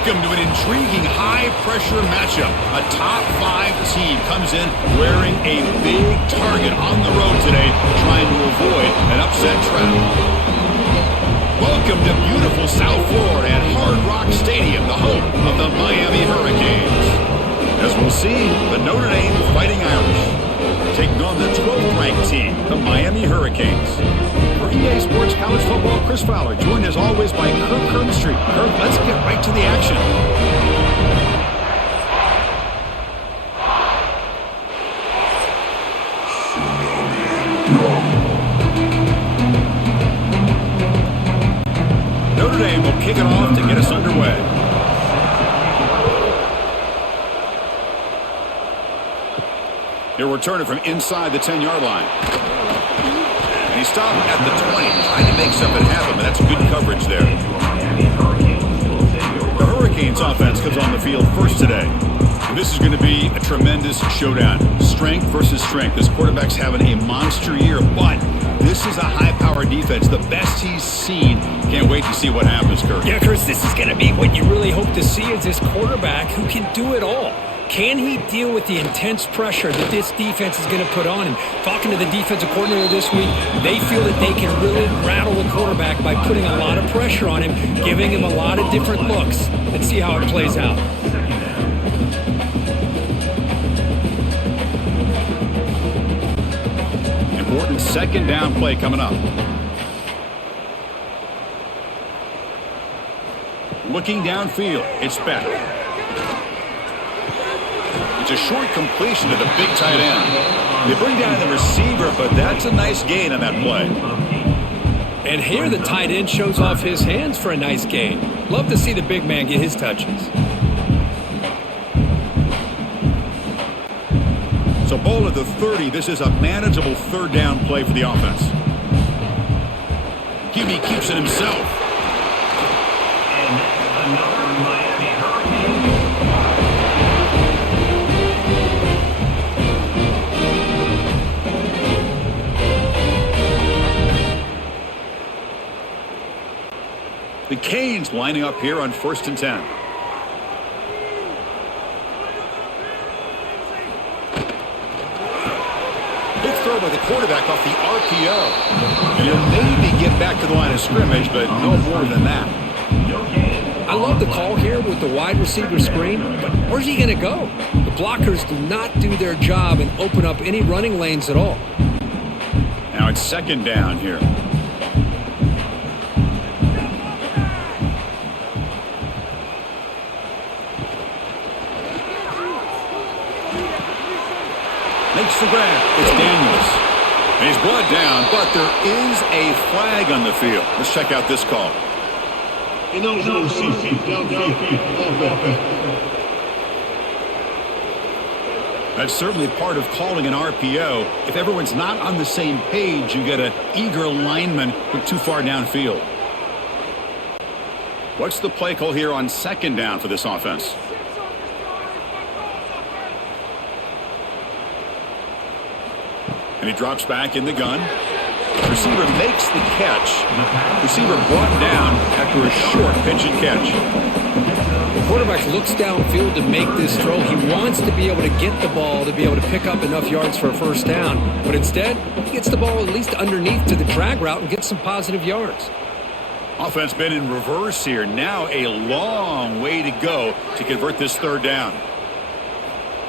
Welcome to an intriguing high-pressure matchup. A top-5 team comes in wearing a big target on the road today, trying to avoid an upset trap. Welcome to beautiful South Florida at Hard Rock Stadium, the home of the Miami Hurricanes. As we'll see, the Notre Dame Fighting Irish taking on the 12th-ranked team, the Miami Hurricanes. For EA Sports College Football, Chris Fowler, joined as always by Kirk Kernstreet. Kirk, let's get right to the action. Notre Dame will kick it off to get us underway. He'll return it from inside the 10-yard line. And he stopped at the 20, trying to make something happen, but that's good coverage there. The Hurricanes offense comes on the field first today. And this is going to be a tremendous showdown. Strength versus strength. This quarterback's having a monster year, but this is a high-powered defense, the best he's seen. Can't wait to see what happens, Kirk. Yeah, Chris, this is going to be what you really hope to see is this quarterback who can do it all. Can he deal with the intense pressure that this defense is going to put on him? Talking to the defensive coordinator this week, they feel that they can really rattle the quarterback by putting a lot of pressure on him, giving him a lot of different looks. Let's see how it plays out. Important second down play coming up. Looking downfield, it's back. It's a short completion to the big tight end. They bring down the receiver, but that's a nice gain on that play. And here the tight end shows off his hands for a nice gain. Love to see the big man get his touches. So ball at the 30. This is a manageable third down play for the offense. QB keeps it himself. And another Miami Hurricane. The Canes lining up here on 1st and 10. Big throw by the quarterback off the RPO. And he'll maybe get back to the line of scrimmage, but no more than that. I love the call here with the wide receiver screen, but where's he going to go? The blockers do not do their job and open up any running lanes at all. Now it's second down here. Makes the grab. It's Daniels. And he's brought down, but there is a flag on the field. Let's check out this call. That's certainly part of calling an RPO. If everyone's not on the same page, you get an eager lineman who's too far downfield. What's the play call here on second down for this offense? And he drops back in the gun. Receiver makes the catch. Receiver brought down after a short pitch and catch. The quarterback looks downfield to make this throw. He wants to be able to get the ball to be able to pick up enough yards for a first down. But instead, he gets the ball at least underneath to the drag route and gets some positive yards. Offense been in reverse here. Now a long way to go to convert this third down.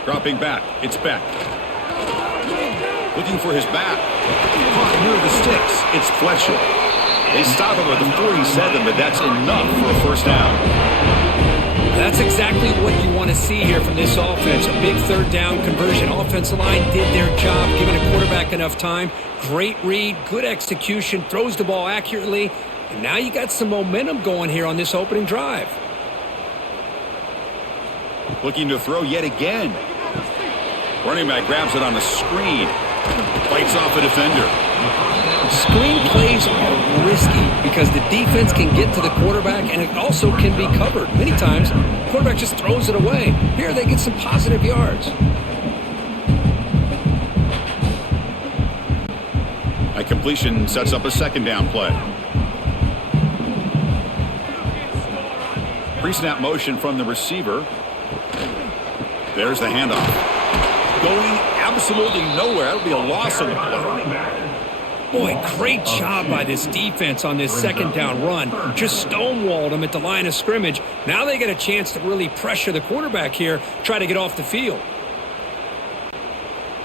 Dropping back. It's Beck. Looking for his back. Caught near the sticks. It's Fletcher. They stop him at the 47, but that's enough for a first down. That's exactly what you want to see here from this offense. A big third down conversion. Offensive line did their job, giving a quarterback enough time. Great read, good execution, throws the ball accurately. And now you got some momentum going here on this opening drive. Looking to throw yet again. Running back grabs it on the screen. Fights off a defender. Screen plays are risky because the defense can get to the quarterback and it also can be covered. Many times, the quarterback just throws it away. Here they get some positive yards. A completion sets up a second down play. Pre-snap motion from the receiver. There's the handoff. Going absolutely nowhere. That'll be a loss on the play. Boy, great job by this defense on this second down run. Just stonewalled them at the line of scrimmage. Now they get a chance to really pressure the quarterback here, try to get off the field.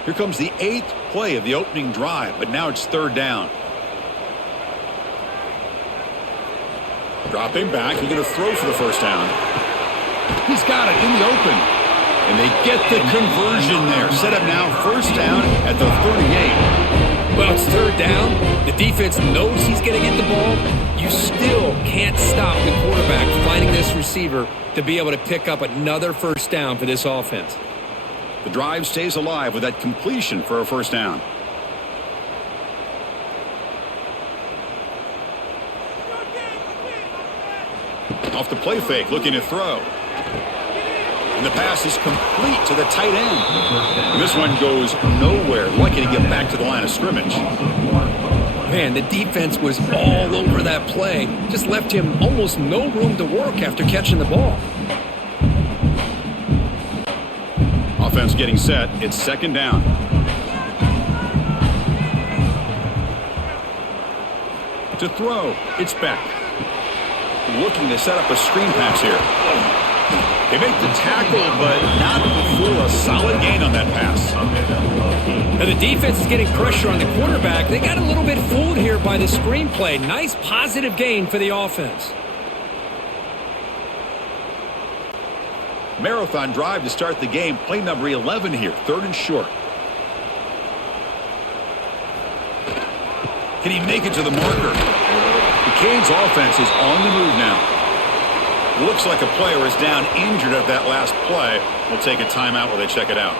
Here comes the 8th play of the opening drive, but now it's third down. Dropping back, he's going to throw for the first down. He's got it in the open. And they get the conversion there. Set up now, first down at the 38. Well, it's third down. The defense knows he's going to get the ball. You still can't stop the quarterback finding this receiver to be able to pick up another first down for this offense. The drive stays alive with that completion for a first down. Off the play fake, looking to throw. And the pass is complete to the tight end. And this one goes nowhere. Lucky to get back to the line of scrimmage. Man, the defense was all over that play. Just left him almost no room to work after catching the ball. Offense getting set. It's second down. To throw. It's Beck. Looking to set up a screen pass here. They make the tackle, but not before a solid gain on that pass. Now the defense is getting pressure on the quarterback. They got a little bit fooled here by the screenplay. Nice positive gain for the offense. Marathon drive to start the game. Play number 11 here. Third and short. Can he make it to the marker? The Canes offense is on the move now. Looks like a player is down injured at that last play. We'll take a timeout while they check it out.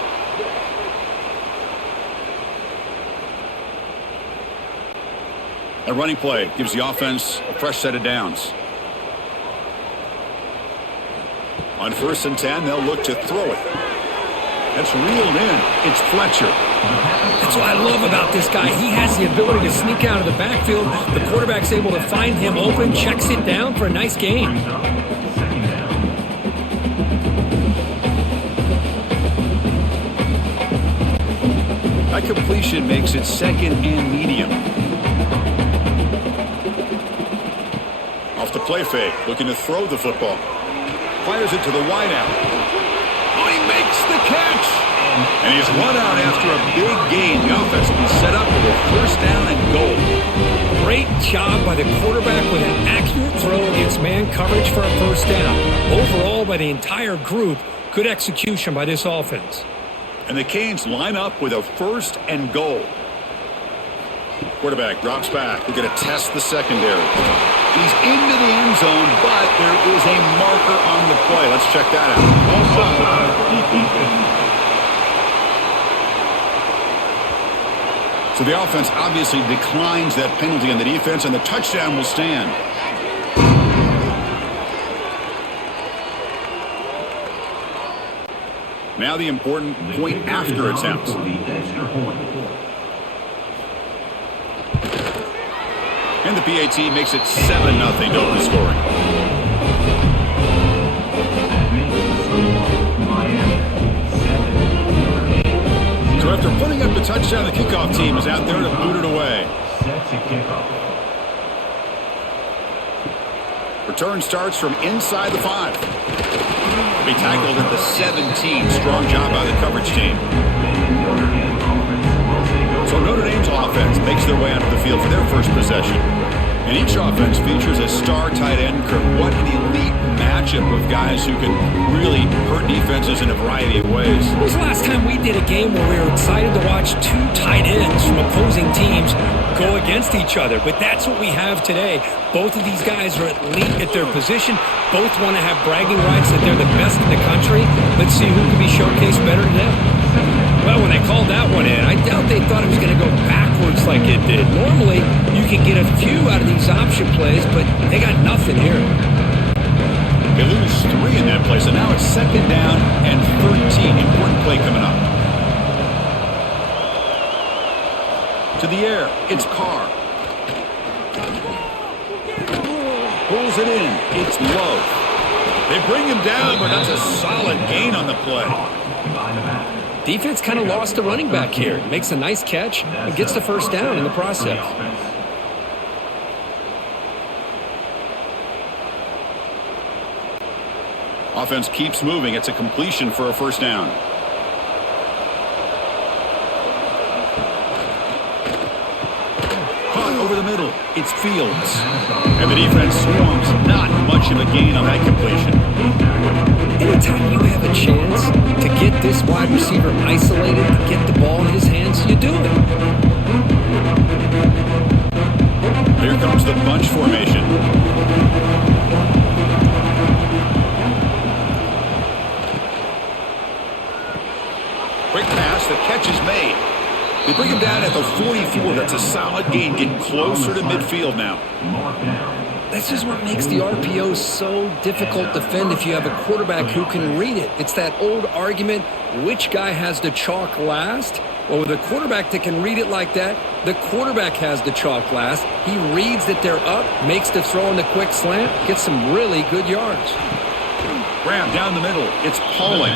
A running play gives the offense a fresh set of downs. On 1st and 10, they'll look to throw it. That's reeled in. It's Fletcher. That's what I love about this guy. He has the ability to sneak out of the backfield. The quarterback's able to find him open, checks it down for a nice gain. That completion makes it second and medium. Off the play fake, looking to throw the football. Fires it to the wideout. Oh, he makes the catch! And he's run out after a big gain. The offense will be set up with a first down and goal. Great job by the quarterback with an accurate throw against man coverage for a first down. Overall, by the entire group, good execution by this offense. And the Canes line up with a first and goal. Quarterback drops back. They're going to test the secondary. He's into the end zone, but there is a marker on the play. Let's check that out. So the offense obviously declines that penalty on the defense, and the touchdown will stand. Now the important point after attempt. And the PAT makes it 7-0 to open scoring. So after putting up the touchdown, the kickoff team is out there to boot it away. Return starts from inside the 5. Be tackled at the 17. Strong job by the coverage team. So Notre Dame's offense makes their way onto the field for their first possession. And each offense features a star tight end. What an elite matchup of guys who can really hurt defenses in a variety of ways. When was the last time we did a game where we were excited to watch two tight ends from opposing teams go against each other? But that's what we have today. Both of these guys are elite at their position. Both want to have bragging rights that they're the best in the country. Let's see who can be showcased better today. Well, when they called that one in, I doubt they thought it was going to go backwards like it did. Normally, you can get a few out of these option plays, but they got nothing here. They lose 3 in that play, so now it's second down and 13. Important play coming up. To the air, it's Carr. Pulls it in, it's low. They bring him down, but that's a solid gain on the play. Defense kind of lost a running back here. Makes a nice catch and gets the first down in the process. Offense keeps moving. It's a completion for a first down. Caught over the middle. It's Fields. And the defense swarms. Not much of a gain on that completion. Anytime you have a chance to get this wide receiver isolated and get the ball in his hands, you do it. Here comes the bunch formation. Quick pass, the catch is made. They bring him down at the 44. That's a solid gain, getting closer to midfield now. This is what makes the RPO so difficult to defend if you have a quarterback who can read it. It's that old argument, which guy has the chalk last? Well, with a quarterback that can read it like that, the quarterback has the chalk last. He reads that they're up, makes the throw in the quick slant, gets some really good yards. Grab down the middle. It's Pauling.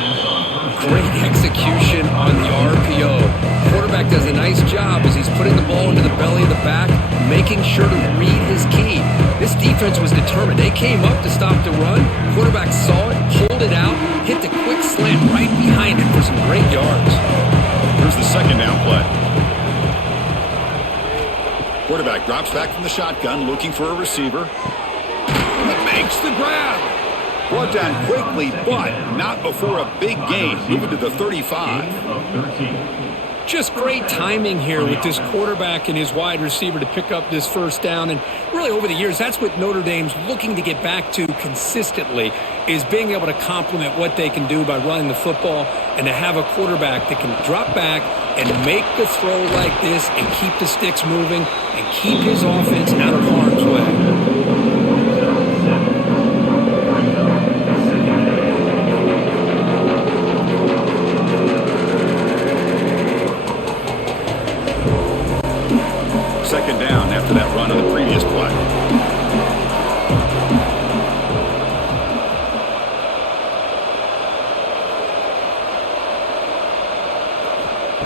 Great execution on the RPO. Quarterback does a nice job as he's putting the ball into the belly of the back, making sure to read his key. This defense was determined. They came up to stop the run. Quarterback saw it, pulled it out, hit the quick slant right behind it for some great yards. Here's the second down play. Quarterback drops back from the shotgun, looking for a receiver. Makes the grab. Brought down quickly, but not before a big gain. Moving to the 35. Just great timing here with this quarterback and his wide receiver to pick up this first down. And really over the years, that's what Notre Dame's looking to get back to consistently, is being able to complement what they can do by running the football and to have a quarterback that can drop back and make the throw like this and keep the sticks moving and keep his offense out of harm's way. Second down after that run on the previous play.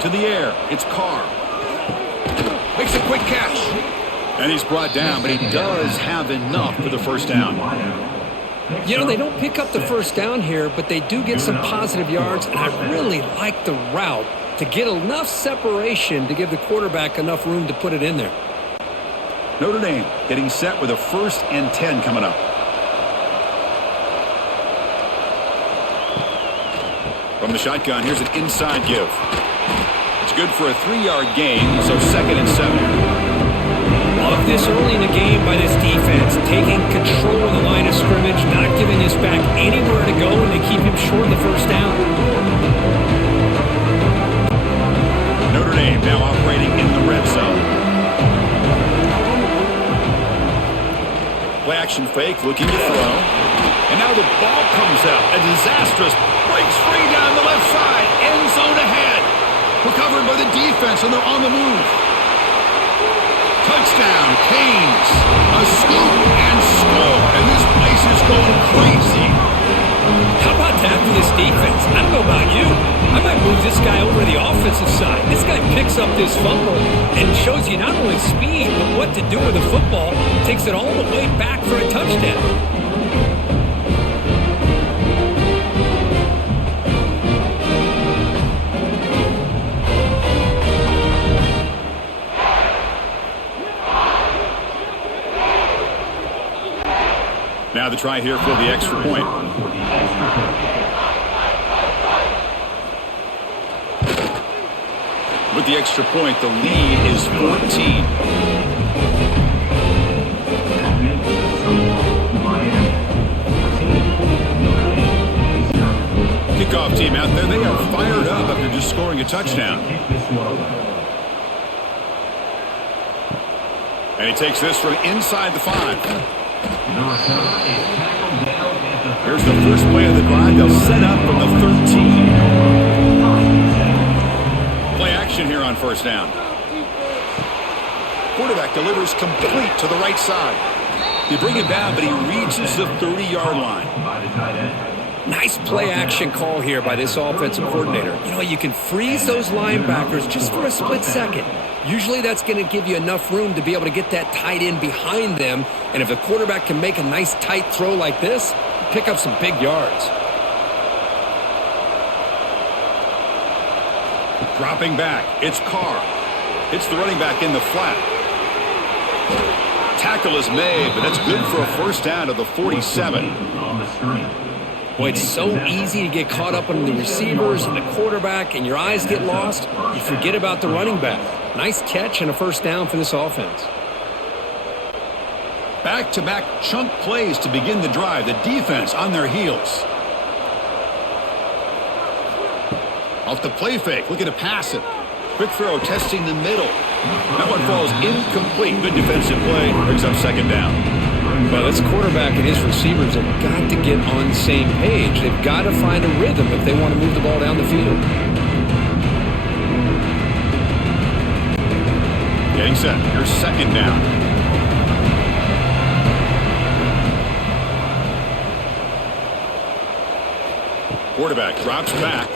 To the air, it's Carr. Makes a quick catch. And he's brought down, but he does have enough for the first down. You know, they don't pick up the first down here, but they do get some positive yards, and I really like the route to get enough separation to give the quarterback enough room to put it in there. Notre Dame getting set with a 1st and 10 coming up. From the shotgun, here's an inside give. It's good for a 3-yard gain, so 2nd and 7. Love this early in the game by this defense, taking control of the line of scrimmage, not giving this back anywhere to go, and they keep him short of the first down. Notre Dame now operating in the red zone. Play action fake, looking to throw. And now the ball comes out. A disastrous breaks free down the left side. End zone ahead. Recovered by the defense, and they're on the move. Touchdown, Canes. A scoop and score. And this place is going crazy. How about that for this defense? I don't know about you. I might move this guy over to the offensive side. This guy picks up this fumble and shows you not only speed, but what to do with the football. Takes it all the way back for a touchdown. Now the try here for the extra point. With the extra point, the lead is 14. Kickoff team out there, they are fired up after just scoring a touchdown. And he takes this from inside the 5. Here's the first play of the drive. They'll set up from the 13. Play action here on first down. Quarterback delivers complete to the right side. They bring him down, but he reaches the 30-yard line. Nice play action call here by this offensive coordinator. You know, you can freeze those linebackers just for a split second. Usually that's going to give you enough room to be able to get that tight end behind them. And if the quarterback can make a nice tight throw like this, pick up some big yards. Dropping back, it's Carr. It's the running back in the flat. Tackle is made, but that's good for a first down to the 47. Boy, it's so easy to get caught up on the receivers and the quarterback, and your eyes get lost. You forget about the running back. Nice catch and a first down for this offense. Back-to-back chunk plays to begin the drive. The defense on their heels. Off the play fake, looking to pass it. Quick throw, testing the middle. That one falls incomplete. Good defensive play. Brings up second down. Well, this quarterback and his receivers have got to get on the same page. They've got to find a rhythm if they want to move the ball down the field. Getting set. Here's second down. Quarterback drops back.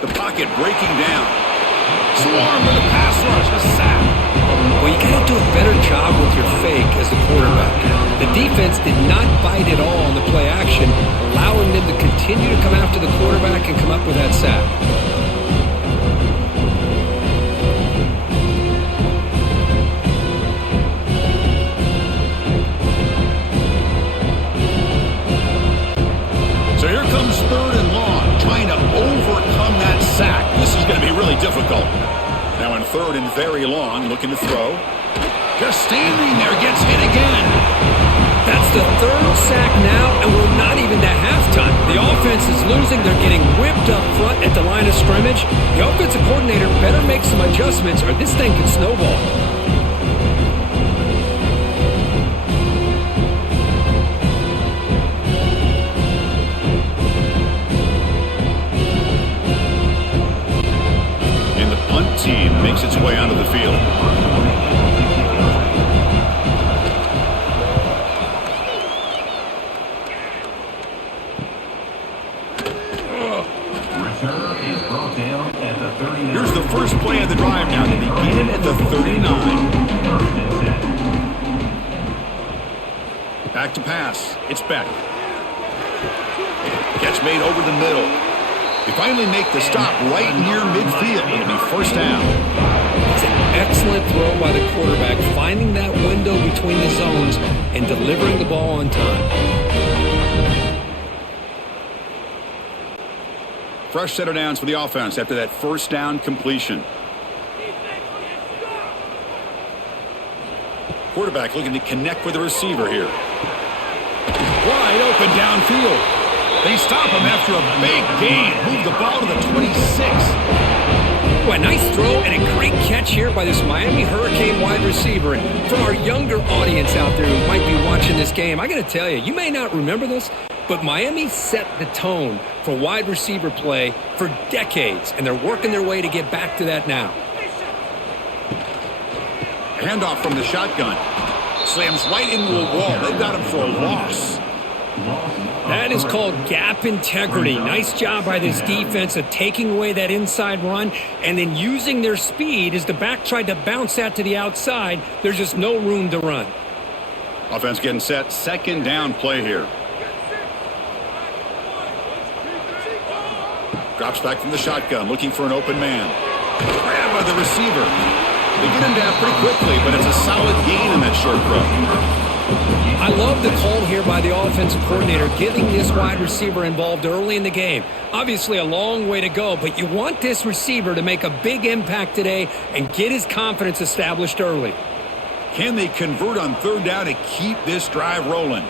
The pocket breaking down. Swarm with a pass rush. A sack. Well, you got to do a better job with your fake as the quarterback. The defense did not bite at all on the play action, allowing them to continue to come after the quarterback and come up with that sack. So here comes third and long, trying to overcome that sack. This is going to be really difficult. Now in third and very long, looking to throw. Just standing there, gets hit again. That's the third sack now, and we're not even to halftime. The offense is losing. They're getting whipped up front at the line of scrimmage. The offensive coordinator better make some adjustments or this thing could snowball. Team makes its way onto the field. Here's the first play of the drive now to begin at the 39. Back to pass. It's Beck. Catch made over the middle. They finally make the stop right near midfield. It'll be first down. It's an excellent throw by the quarterback, finding that window between the zones and delivering the ball on time. Fresh set of downs for the offense after that first down completion. Quarterback looking to connect with the receiver here. Wide open downfield. They stop him after a big gain. Move the ball to the 26. Well, a nice throw and a great catch here by this Miami Hurricane wide receiver. And for our younger audience out there who might be watching this game, I got to tell you, you may not remember this, but Miami set the tone for wide receiver play for decades, and they're working their way to get back to that now. Handoff from the shotgun. Slams right into a wall. They've got him for a loss. That is called gap integrity. Nice job by this defense of taking away that inside run and then using their speed as the back tried to bounce that to the outside. There's just no room to run. Offense getting set. Second down play here. Drops back from the shotgun, looking for an open man. Grab by the receiver. They get him down pretty quickly, but it's a solid gain in that short throw. I love the call here by the offensive coordinator, getting this wide receiver involved early in the game. Obviously a long way to go, but you want this receiver to make a big impact today and get his confidence established early. Can they convert on third down to keep this drive rolling?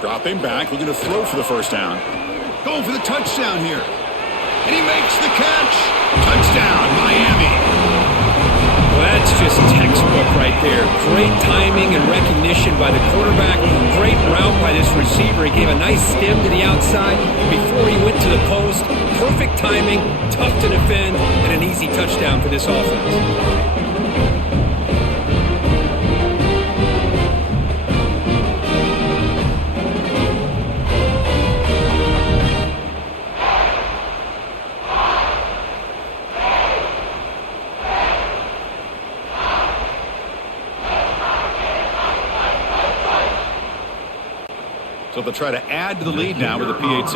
Dropping back, looking to throw for the first down. Going for the touchdown here. And he makes the catch. Touchdown, Miami. Well, that's just textbook right there. Great timing and recognition by the quarterback. Great route by this receiver. He gave a nice stem to the outside before he went to the post. Perfect timing, tough to defend, and an easy touchdown for this offense. So they'll try to add to the lead now with a PAT.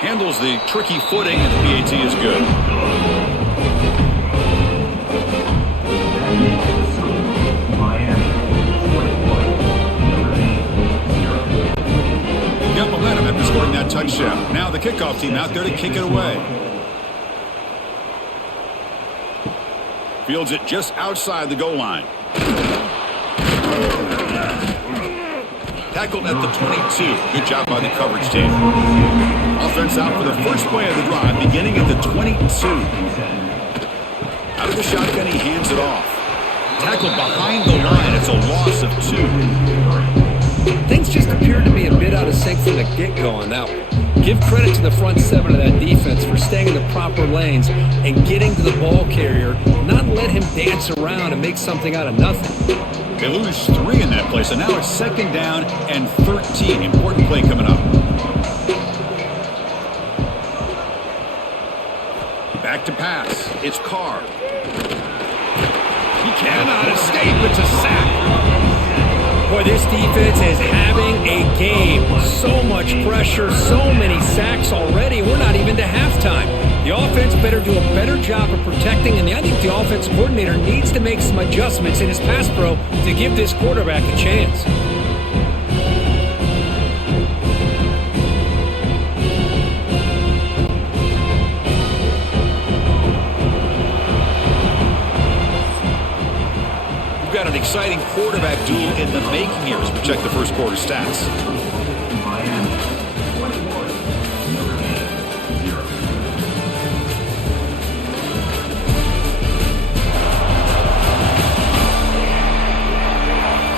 Handles the tricky footing, and the PAT is good. Got momentum after scoring that touchdown. Now the kickoff team out there to kick it away. Fields it just outside the goal line. Tackled at the 22. Good job by the coverage team. Offense out for the first play of the drive, beginning at the 22. Out of the shotgun, he hands it off. Tackled behind the line. It's a loss of 2. Things just appeared to be a bit out of sync from the get-go on that one. Give credit to the front seven of that defense for staying in the proper lanes and getting to the ball carrier, not let him dance around and make something out of nothing. They lose 3 in that play, so now it's 2nd down and 13. Important play coming up. Back to pass. It's Carr. He cannot escape. It's a sack. Boy, this defense is having a game. So much pressure, so many sacks already. We're not even to halftime. The offense better do a better job of protecting, and I think the offensive coordinator needs to make some adjustments in his pass pro to give this quarterback a chance. We've got an exciting quarterback duel in the making here as we check the first quarter stats.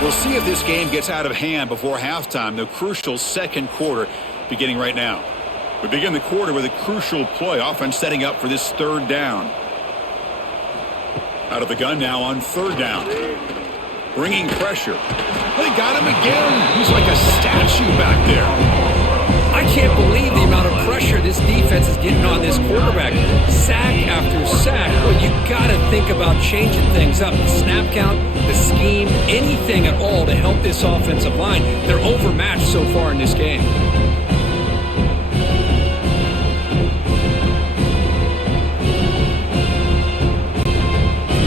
We'll see if this game gets out of hand before halftime, the crucial second quarter beginning right now. We begin the quarter with a crucial play. Offense setting up for this 3rd down. Out of the gun now on 3rd down. Bringing pressure. They got him again. He's like a statue back there. I can't believe the amount of pressure this defense is getting on this quarterback. Sack after sack. Well, you got to think about changing things up. The snap count, the scheme, anything at all to help this offensive line. They're overmatched so far in this game.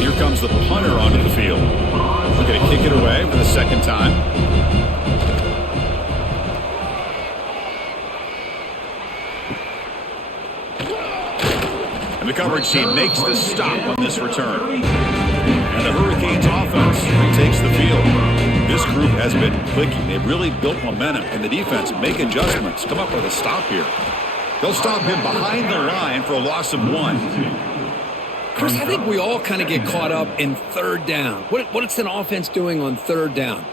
Here comes the punter onto the field. Looking to kick it away for the 2nd time. And the coverage team makes the stop on this return. And the Hurricanes offense takes the field. This group has been clicking. They've really built momentum. And the defense make adjustments. Come up with a stop here. They'll stop him behind the line for a loss of 1. Chris, I think we all kind of get caught up in 3rd down. What's an offense doing on 3rd down?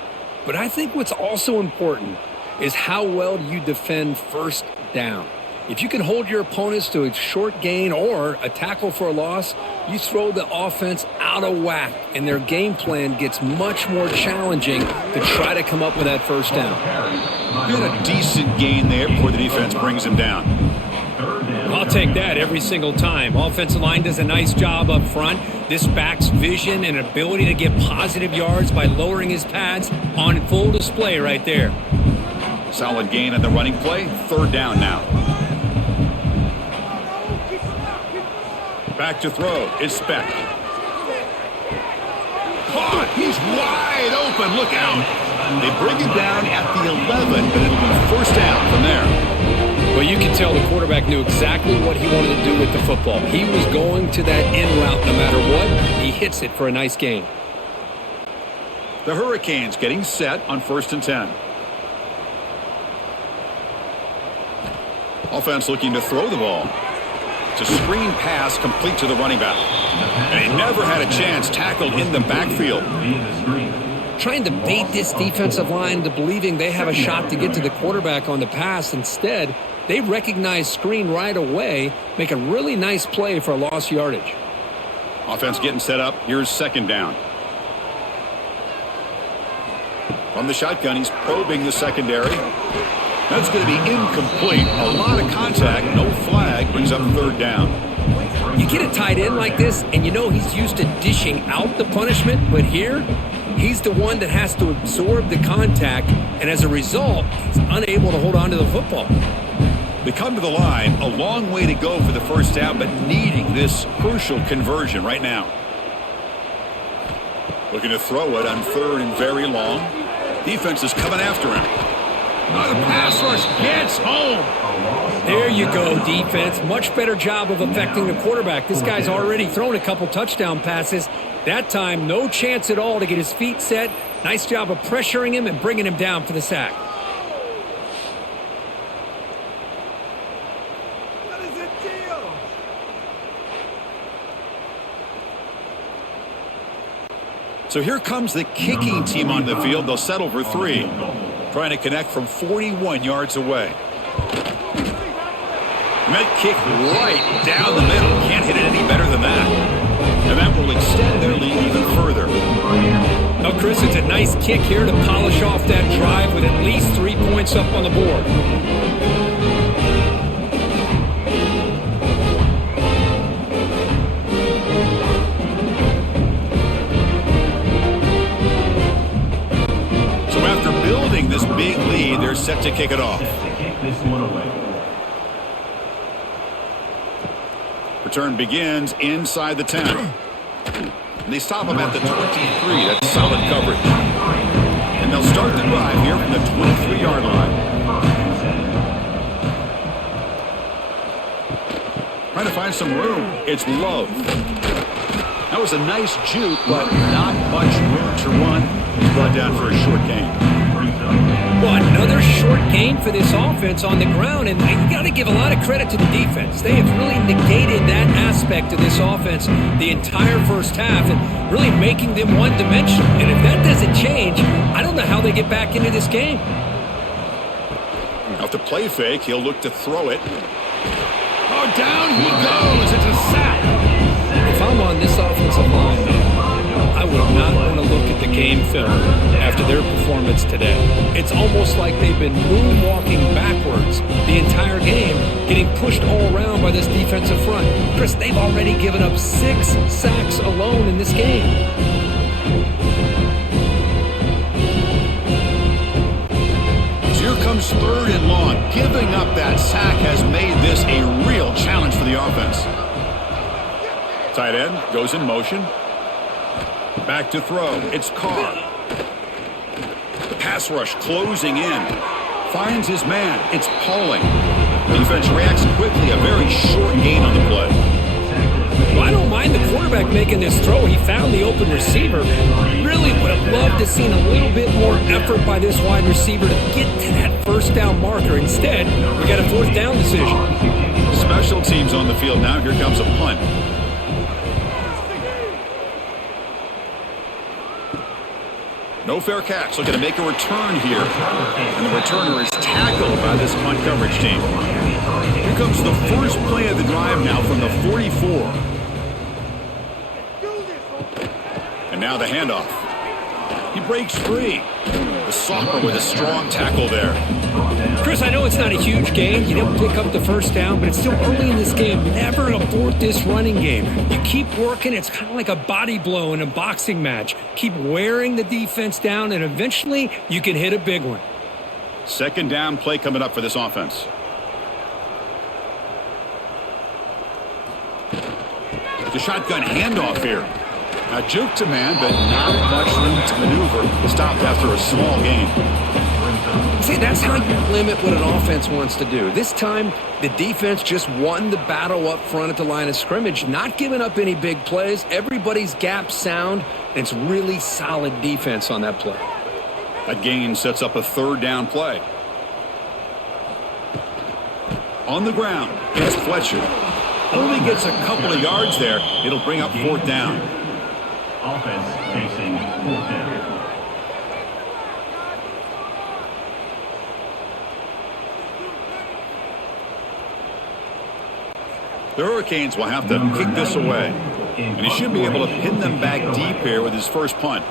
But I think what's also important is how well do you defend 1st down. If you can hold your opponents to a short gain or a tackle for a loss, you throw the offense out of whack, and their game plan gets much more challenging to try to come up with that 1st down. You had a decent gain there before the defense brings him down. I'll take that every single time. Offensive line does a nice job up front. This back's vision and ability to get positive yards by lowering his pads on full display right there. Solid gain on the running play. 3rd down now. Back to throw. It's Speck. Caught. He's wide open. Look out. They bring him down at the 11, but it'll be 1st down from there. Well, you can tell the quarterback knew exactly what he wanted to do with the football. He was going to that in route no matter what. He hits it for a nice gain. The Hurricanes getting set on 1st and 10. Offense looking to throw the ball. It's a screen pass complete to the running back. And he never had a chance, tackled in the backfield. Trying to bait this defensive line into believing they have a shot to get to the quarterback on the pass. Instead, they recognize screen right away, make a really nice play for a lost yardage. Offense getting set up. Here's 2nd down. From the shotgun, he's probing the secondary. That's going to be incomplete. A lot of contact, no flag, brings up 3rd down. You get a tight end like this, and you know he's used to dishing out the punishment, but here, he's the one that has to absorb the contact, and as a result, he's unable to hold on to the football. They come to the line, a long way to go for the first down, but needing this crucial conversion right now. Looking to throw it on 3rd and very long. Defense is coming after him. The pass rush gets home. There you go, defense. Much better job of affecting the quarterback. This guy's already thrown a couple touchdown passes. That time, no chance at all to get his feet set. Nice job of pressuring him and bringing him down for the sack. So here comes the kicking team on the field. They'll settle for 3. Trying to connect from 41 yards away. And that kick right down the middle. Can't hit it any better than that. And that will extend their lead even further. Now, Chris, it's a nice kick here to polish off that drive with at least 3 points up on the board. This big lead, they're set to kick it off. Return begins inside the 10. And they stop him at the 23. That's solid coverage. And they'll start the drive here from the 23-yard line. Trying to find some room. It's Love. That was a nice juke, but not much room to run. He's brought down for a short gain. Well, another short gain for this offense on the ground, and you got to give a lot of credit to the defense. They have really negated that aspect of this offense the entire first half and really making them one-dimensional. And if that doesn't change, I don't know how they get back into this game. Off the play fake, he'll look to throw it. Oh, down he goes. It's a sack. If I'm on this offensive line, I would not want to look at the game film after their performance today. It's almost like they've been moonwalking backwards the entire game, getting pushed all around by this defensive front. Chris, they've already given up 6 sacks alone in this game. So here comes 3rd and long. Giving up that sack has made this a real challenge for the offense. Tight end goes in motion. Back to throw. It's Carr. The pass rush closing in. Finds his man. It's Pauling. Defense reacts quickly. A very short gain on the play. Well, I don't mind the quarterback making this throw. He found the open receiver. Really would have loved to seen a little bit more effort by this wide receiver to get to that first down marker. Instead, we got a 4th down decision. Special teams on the field now. Here comes a punt. No fair catch. Looking to make a return here. And the returner is tackled by this punt coverage team. Here comes the first play of the drive now from the 44. And now the handoff. He breaks free. The sophomore with a strong tackle there. Chris, I know it's not a huge gain. You didn't pick up the first down, but it's still early in this game. Never abort this running game. You keep working. It's kind of like a body blow in a boxing match. Keep wearing the defense down, and eventually you can hit a big one. 2nd down play coming up for this offense. The shotgun handoff here. Now juke to man, but not much room to maneuver. Stopped after a small gain. See, that's how you limit what an offense wants to do. This time, the defense just won the battle up front at the line of scrimmage, not giving up any big plays. Everybody's gap sound, and it's really solid defense on that play. That gain sets up a 3rd down play. On the ground, it's Fletcher. Only gets a couple of yards there. It'll bring up 4th down. Offense facing 4th down. The Hurricanes will have to kick this away. And he should be able to pin them back deep here with his first punt.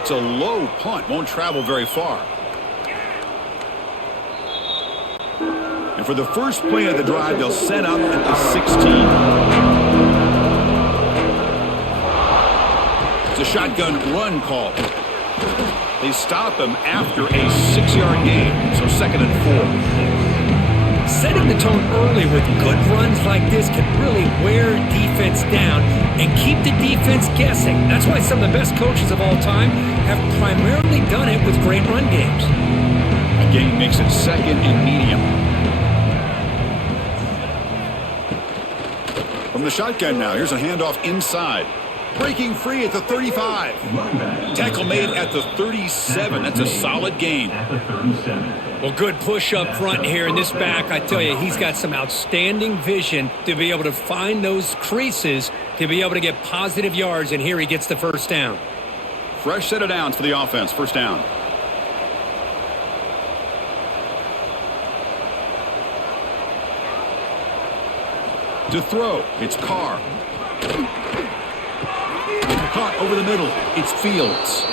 It's a low punt. Won't travel very far. And And for the first play of the drive, they'll set up at the 16. It's a shotgun run call. They stop him after a 6-yard gain, so 2nd and 4. Setting the tone early with good runs like this can really wear defense down and keep the defense guessing. That's why some of the best coaches of all time have primarily done it with great run games. A gain makes it 2nd and medium. From the shotgun now, here's a handoff inside. Breaking free at the 35. Tackle made at the 37. That's a solid gain. At the 37. Well, good push up front here, and this back, I tell you, he's got some outstanding vision to be able to find those creases, to be able to get positive yards, and here he gets the first down. Fresh set of downs for the offense. First down. To throw, it's Carr. Caught over the middle, it's Fields.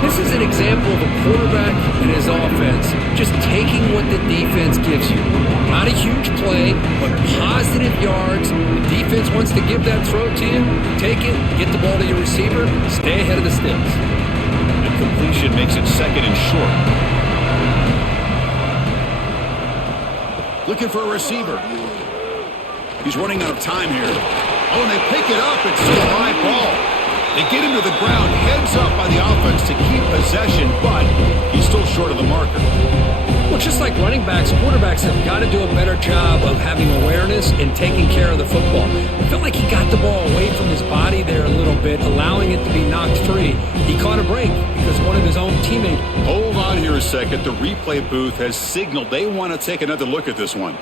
This is an example of a quarterback and his offense just taking what the defense gives you. Not a huge play, but positive yards. The defense wants to give that throw to you. Take it, get the ball to your receiver, stay ahead of the sticks. And completion makes it 2nd and short. Looking for a receiver. He's running out of time here. Oh, and they pick it up. It's still a high ball. They get him to the ground, heads up by the offense to keep possession, but he's still short of the marker. Well, just like running backs, quarterbacks have got to do a better job of having awareness and taking care of the football. I felt like he got the ball away from his body there a little bit, allowing it to be knocked free. He caught a break because one of his own teammates. Hold on here a second. The replay booth has signaled they want to take another look at this one.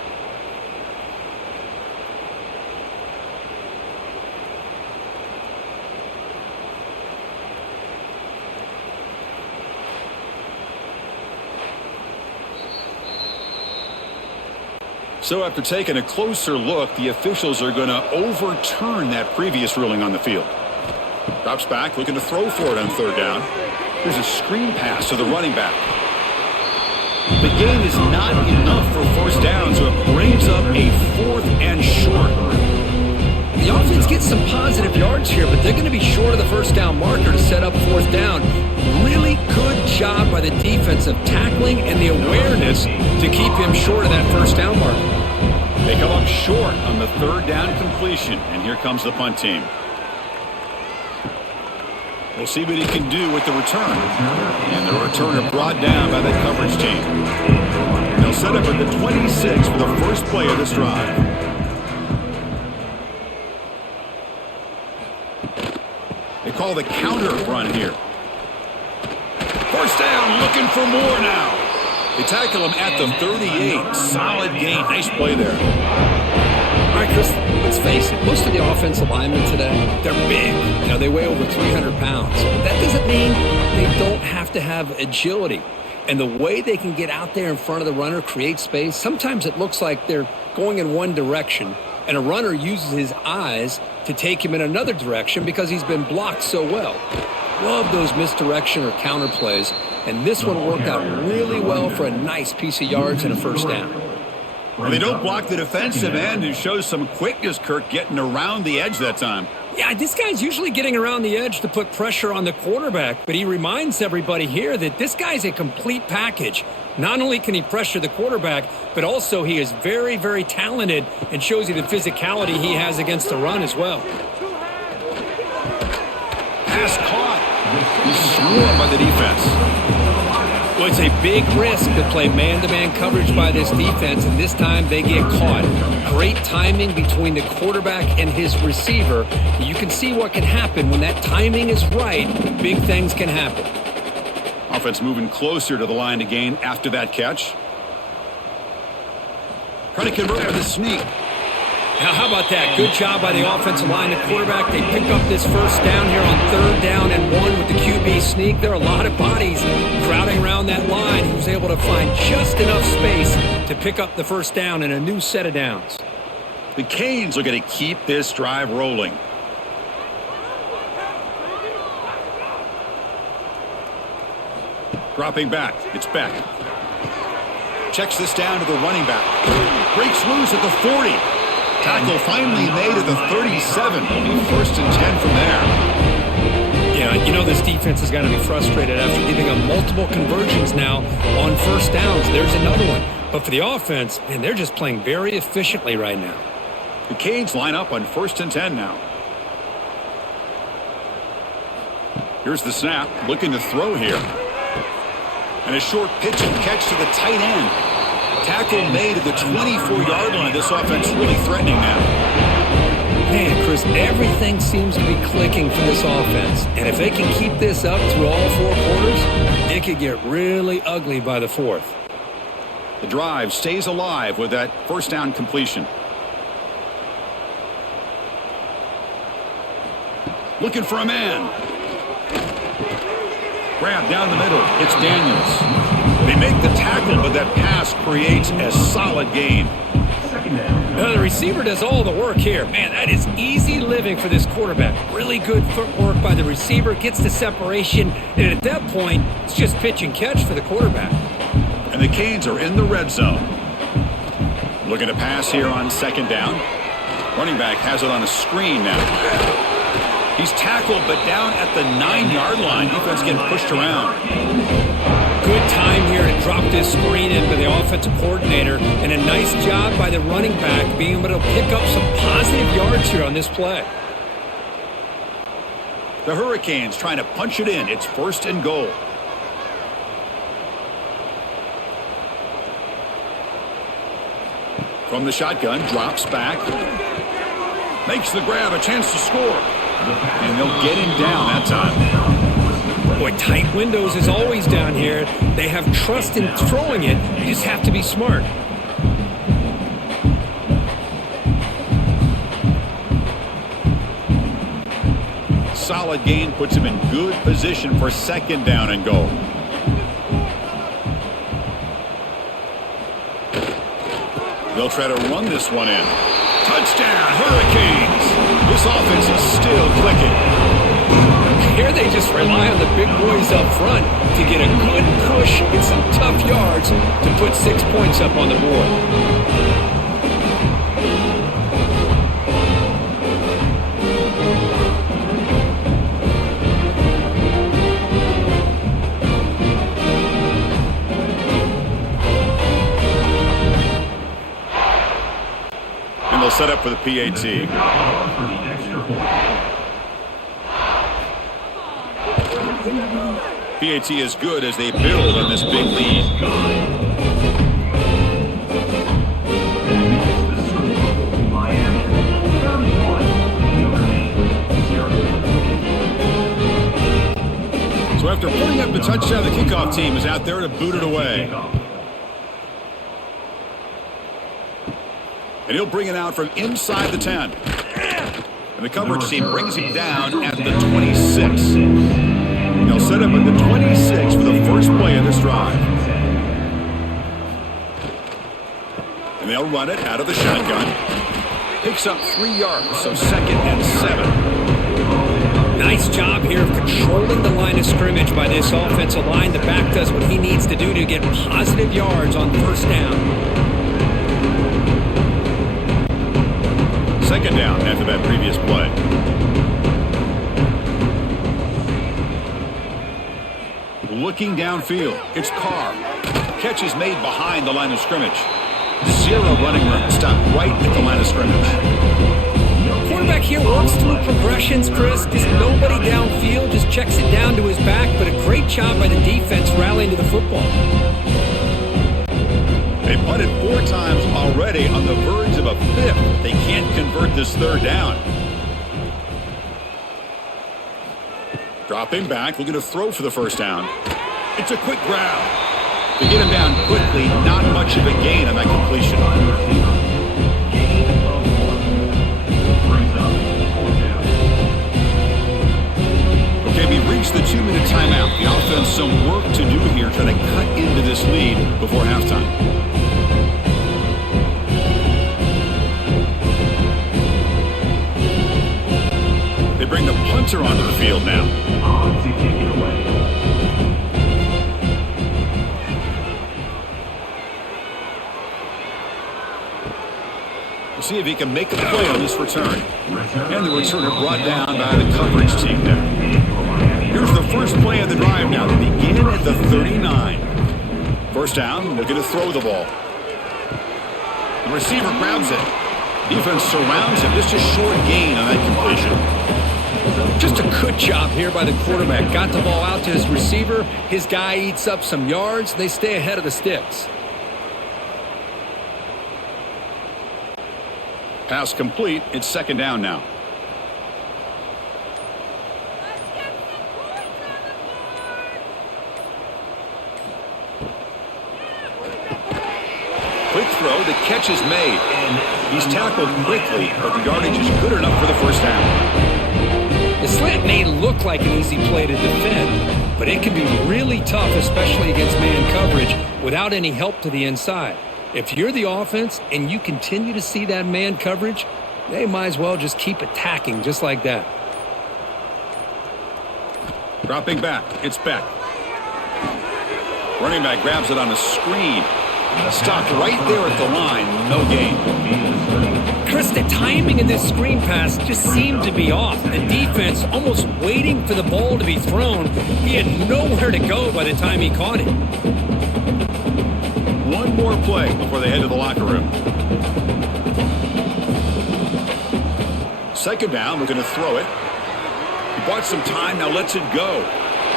So after taking a closer look, the officials are going to overturn that previous ruling on the field. Drops back, looking to throw for it on 3rd down. There's a screen pass to the running back. The gain is not enough for first down, so it brings up a 4th and short. The offense gets some positive yards here, but they're going to be short of the first down marker to set up 4th down. Really good job by the defense of tackling and the awareness to keep him short of that first down marker. They come up short on the 3rd down completion, and here comes the punt team. We'll see what he can do with the return. And the returner brought down by that coverage team. They'll set up at the 26 for the first play of this drive. They call the counter run here. First down, looking for more now. They tackle him at the 38. Solid gain. Nice play there. All right, Chris, let's face it. Most of the offensive linemen today, they're big. You know, they weigh over 300 pounds. But that doesn't mean they don't have to have agility. And the way they can get out there in front of the runner, create space, sometimes it looks like they're going in one direction, and a runner uses his eyes to take him in another direction because he's been blocked so well. Love those misdirection or counter plays, and this one worked out really well for a nice piece of yards and a first down. Well, they don't block the defensive end, who shows some quickness, Kirk, getting around the edge that time. Yeah, this guy's usually getting around the edge to put pressure on the quarterback, but he reminds everybody here that this guy's a complete package. Not only can he pressure the quarterback, but also he is very, very talented and shows you the physicality he has against the run as well. Pass caught. He's swarmed by the defense. Well, it's a big risk to play man-to-man coverage by this defense, and this time they get caught. Great timing between the quarterback and his receiver. You can see what can happen when that timing is right. Big things can happen. Offense moving closer to the line to gain after that catch. Trying to convert on the sneak. Now, how about that? Good job by the offensive line. The quarterback, they pick up this first down here on 3rd down and 1 with the QB sneak. There are a lot of bodies crowding around that line. He was able to find just enough space to pick up the first down and a new set of downs. The Canes are going to keep this drive rolling. Dropping back. It's Beck. Checks this down to the running back. Breaks loose at the 40. Tackle finally made at the 37. First and 10 from there. Yeah, you know this defense has got to be frustrated after giving up multiple conversions now on first downs. There's another one. But for the offense, man, they're just playing very efficiently right now. The Canes line up on first and 10 now. Here's the snap, looking to throw here. And a short pitch and catch to the tight end. Tackle made at the 24-yard line. This offense really threatening now. Man, Chris, everything seems to be clicking for this offense. And if they can keep this up through all four quarters, it could get really ugly by the fourth. The drive stays alive with that first down completion. Looking for a man. Grab down the middle. It's Daniels. They make the tackle, but that pass creates a solid gain. Now, the receiver does all the work here. Man, that is easy living for this quarterback. Really good footwork by the receiver. Gets the separation. And at that point, it's just pitch and catch for the quarterback. And the Canes are in the red zone. Looking to pass here on second down. Running back has it on a screen now. He's tackled, but down at the 9-yard line. Defense getting pushed around. Good time here to drop this screen in by the offensive coordinator. And a nice job by the running back being able to pick up some positive yards here on this play. The Hurricanes trying to punch it in. It's first and goal. From the shotgun, drops back. Makes the grab, a chance to score. And they'll get him down that time. Boy, tight windows is always down here. They have trust in throwing it. You just have to be smart. Solid gain puts him in good position for second down and goal. They'll try to run this one in. Touchdown, Hurricanes! This offense is still clicking. Here they just rely on the big boys up front to get a good push and some tough yards to put 6 points up on the board. And they'll set up for the PAT. PAT is good as they build on this big lead. So after putting up the touchdown, the kickoff team is out there to boot it away. And he'll bring it out from inside the 10. And the coverage team brings him down at the 26. They'll set up at the 26 for the first play of this drive. And they'll run it out of the shotgun. Picks up 3 yards, so second and 7. Nice job here of controlling the line of scrimmage by this offensive line. The back does what he needs to do to get positive yards on first down. Second down after that previous play. Looking downfield, it's Carr. Catch is made behind the line of scrimmage. 0 running room. Stop right at the line of scrimmage. Quarterback here works through progressions, Chris. Just nobody downfield, just checks it down to his back. But a great job by the defense rallying to the football. They punted 4 times already, on the verge of a 5th. They can't convert this third down. Dropping back, looking to throw for the first down. It's a quick grab. To get him down quickly, not much of a gain on that completion. Okay, we've reached the 2-minute timeout. The offense some work to do here, trying to cut into this lead before halftime. They bring the punter onto the field now. On to kick it away. Let's see if he can make a play on this return. And the returner brought down by the coverage team there. Here's the first play of the drive now. They begin at the 39. First down, looking to throw the ball. The receiver grabs it. Defense surrounds him. Just a short gain on that completion. Just a good job here by the quarterback. Got the ball out to his receiver. His guy eats up some yards. They stay ahead of the sticks. Pass complete. It's second down now. Quick throw. The catch is made. And he's tackled quickly, but the yardage is good enough for the first down. The slant may look like an easy play to defend, but it can be really tough, especially against man coverage, without any help to the inside. If you're the offense and you continue to see that man coverage, they might as well just keep attacking just like that. Dropping back. It's Beck. Running back grabs it on a screen. Stopped right there at the line. No gain. Chris, the timing of this screen pass just seemed to be off. The defense almost waiting for the ball to be thrown. He had nowhere to go by the time he caught it. One more play before they head to the locker room. Second down, we're going to throw it. He bought some time, now lets it go.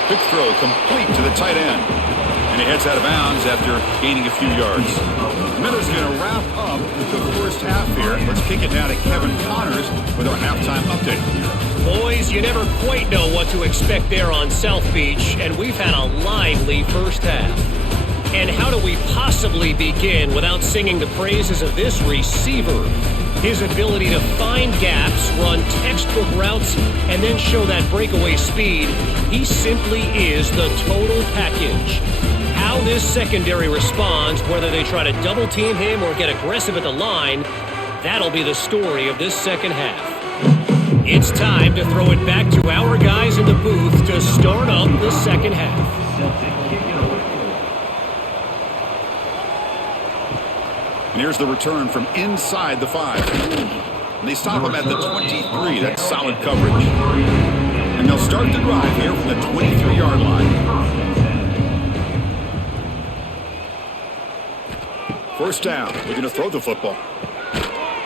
Quick throw, complete to the tight end. And he heads out of bounds after gaining a few yards. The Minutes going to wrap up the first half here. Let's kick it down to Kevin Connors with our halftime update. Boys, you never quite know what to expect there on South Beach, and we've had a lively first half. And how do we possibly begin without singing the praises of this receiver? His ability to find gaps, run textbook routes, and then show that breakaway speed. He simply is the total package. How this secondary responds, whether they try to double team him or get aggressive at the line, that'll be the story of this second half. It's time to throw it back to our guys in the booth to start up the second half. And here's the return from inside the 5. And they stop him at the 23. That's solid coverage. And they'll start the drive here from the 23-yard line. First down. Looking to throw the football.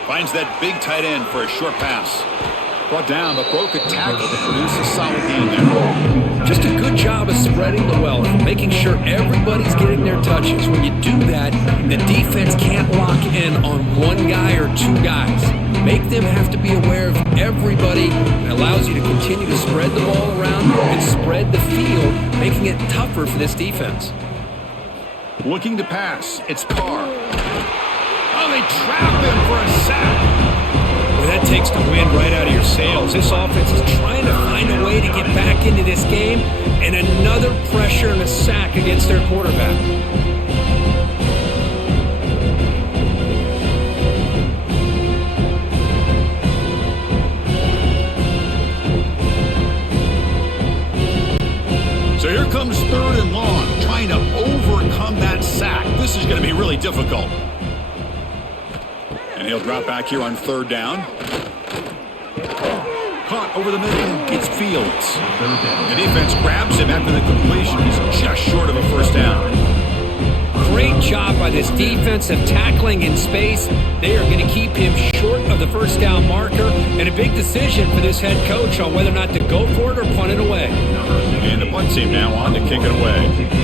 Finds that big tight end for a short pass. Brought down, but broke a tackle to produce a solid gain there. Just a good job of spreading the wealth, making sure everybody's getting their touches. When you do that, the defense can't lock in on one guy or two guys. Make them have to be aware of everybody. It allows you to continue to spread the ball around and spread the field, making it tougher for this defense. Looking to pass. It's Carr. Oh, they trap him for a sack. Well, that takes the wind right out of your sails. This offense is trying to find a way to get back into this game, and another pressure and a sack against their quarterback. So here comes third and long, trying to overcome that sack. This is going to be really difficult. And he'll drop back here on third down. Caught over the middle. It's Fields. The defense grabs him after the completion. He's just short of a first down. Great job by this defense of tackling in space. They are going to keep him short of the first down marker, and a big decision for this head coach on whether or not to go for it or punt it away. And the punt team now on to kick it away.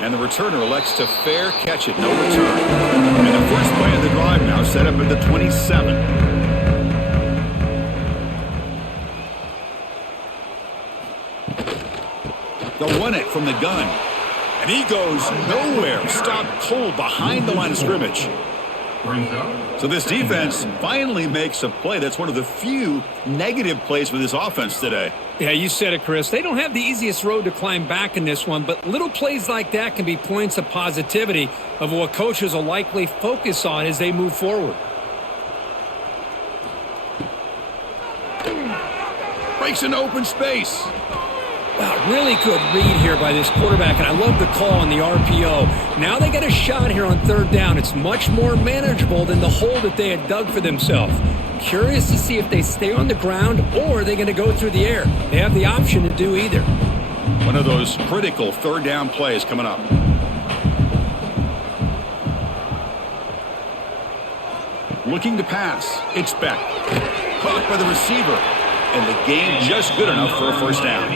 And the returner elects to fair catch it, no return. And the first play of the drive now set up at the 27. They'll run it from the gun. And he goes nowhere. Stopped cold behind the line of scrimmage. So this defense finally makes a play. That's one of the few negative plays for this offense today. Yeah, you said it, Chris. They don't have the easiest road to climb back in this one, but little plays like that can be points of positivity of what coaches will likely focus on as they move forward. Breaks into open space. Wow, really good read here by this quarterback, and I love the call on the RPO. Now they got a shot here on third down. It's much more manageable than the hole that they had dug for themselves. Curious to see if they stay on the ground or are they going to go through the air. They have the option to do either. One of those critical third down plays coming up. Looking to pass. It's back. Caught by the receiver. And the game just good enough for a first down.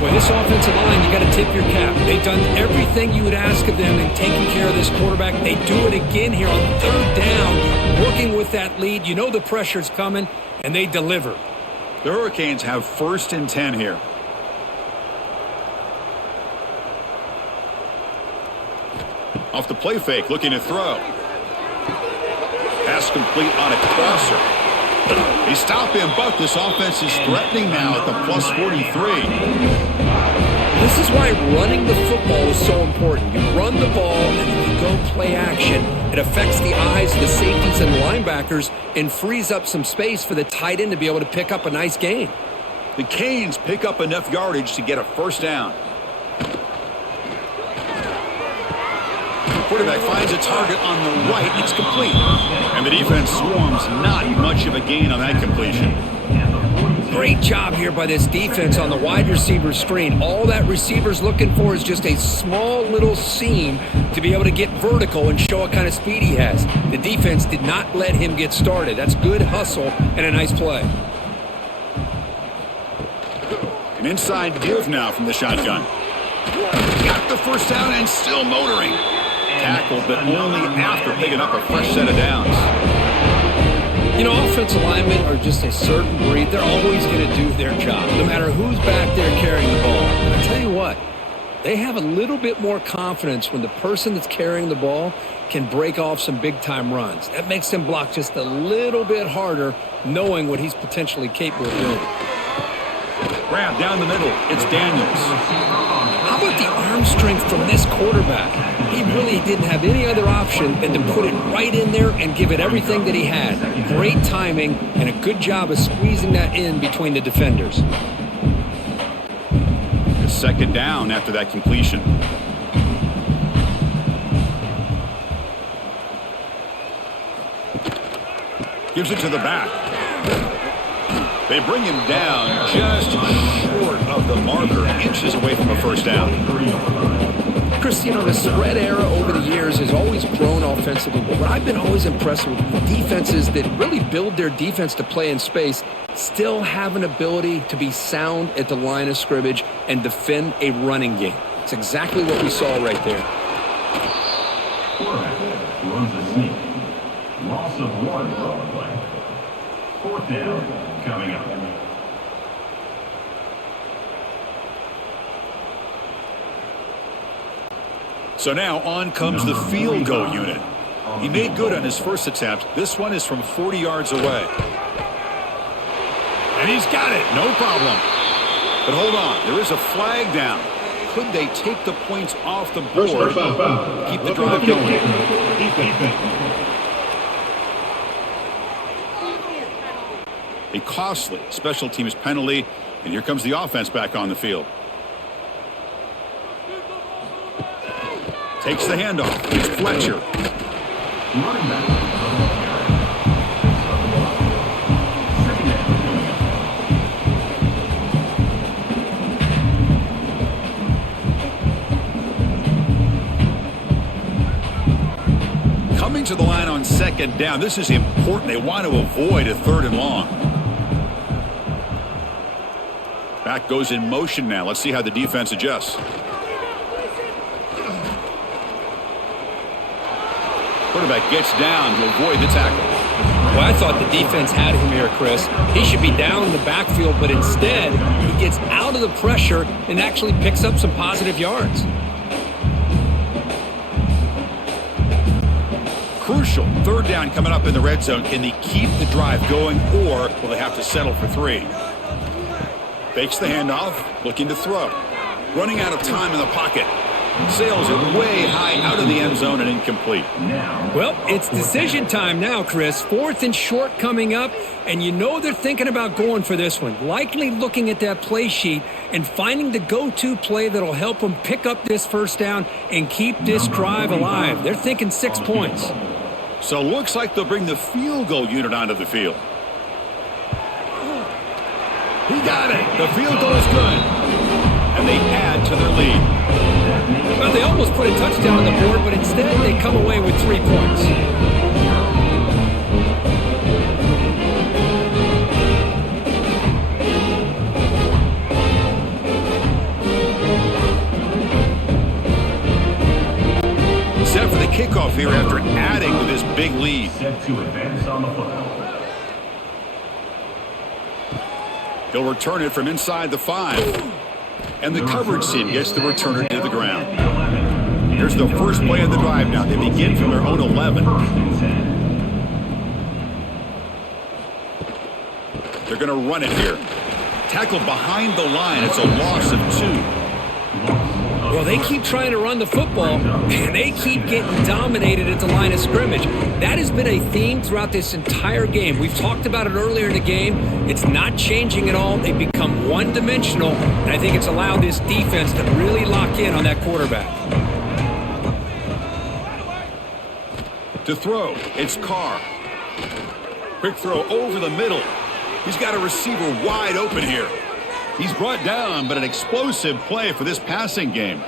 Boy, this offensive line, you got to tip your cap. They've done everything you would ask of them in taking care of this quarterback. They do it again here on third down, working with that lead. You know the pressure's coming, and they deliver. The Hurricanes have 1st and 10 here. Off the play fake, looking to throw. Pass complete on a crosser. They stop him, but this offense is threatening now at the plus 43. This is why running the football is so important. You run the ball, and then you go play action. It affects the eyes of the safeties and linebackers and frees up some space for the tight end to be able to pick up a nice gain. The Canes pick up enough yardage to get a first down. Quarterback finds a target on the right. It's complete. And the defense swarms. Not much of a gain on that completion. Great job here by this defense on the wide receiver screen. All that receiver's looking for is just a small little seam to be able to get vertical and show what kind of speed he has. The defense did not let him get started. That's good hustle and a nice play. An inside give now from the shotgun. Got the first down and still motoring. Tackled, but only after picking up a fresh set of downs. You know, offensive linemen are just a certain breed. They're always going to do their job, no matter who's back there carrying the ball. And I tell you what, they have a little bit more confidence when the person that's carrying the ball can break off some big-time runs. That makes them block just a little bit harder, knowing what he's potentially capable of doing. Grab down the middle. It's Daniels. How about the arm strength from this quarterback? He really didn't have any other option than to put it right in there and give it everything that he had. Great timing and a good job of squeezing that in between the defenders. It's second down after that completion. Gives it to the back. They bring him down just short of the marker, inches away from a first down. Chris, you know, the spread era over the years has always grown offensively, but what I've been always impressed with defenses that really build their defense to play in space still have an ability to be sound at the line of scrimmage and defend a running game. It's exactly what we saw right there. Quarterback runs a sneak. Loss of 1 on the play. 4th down coming up. So now on comes the field goal unit. He made good on his first attempt. This one is from 40 yards away. And he's got it. No problem. But hold on. There is a flag down. Could they take the points off the board? Keep the drive going. A costly special teams penalty. And here comes the offense back on the field. Takes the handoff. It's Fletcher. Coming to the line on second down. This is important. They want to avoid a 3rd and long. Back goes in motion now. Let's see how the defense adjusts. Quarterback gets down to avoid the tackle. Well, I thought the defense had him here, Chris. He should be down in the backfield, but instead, he gets out of the pressure and actually picks up some positive yards. Crucial 3rd down coming up in the red zone. Can they keep the drive going, or will they have to settle for 3? Fakes the handoff, looking to throw. Running out of time in the pocket. Sails it way high out of the end zone and incomplete. Well, it's decision time now, Chris. 4th and short coming up, and you know they're thinking about going for this one. Likely looking at that play sheet and finding the go-to play that'll help them pick up this first down and keep this drive alive. They're thinking 6 points. So looks like they'll bring the field goal unit onto the field. He got it. The field goal is good. And they add to their lead. Well, they almost put a touchdown on the board, but instead they come away with 3 points. Set for the kickoff here after adding to this big lead. Set to advance on the football. He'll return it from inside the 5. And the coverage team gets the returner to the ground. Here's the first play of the drive now. They begin from their own 11. They're going to run it here. Tackled behind the line. It's a loss of 2. Well, they keep trying to run the football, and they keep getting dominated at the line of scrimmage. That has been a theme throughout this entire game. We've talked about it earlier in the game. It's not changing at all. They've become one-dimensional, and I think it's allowed this defense to really lock in on that quarterback. To throw, it's Carr. Quick throw over the middle. He's got a receiver wide open here. He's brought down, but an explosive play for this passing game.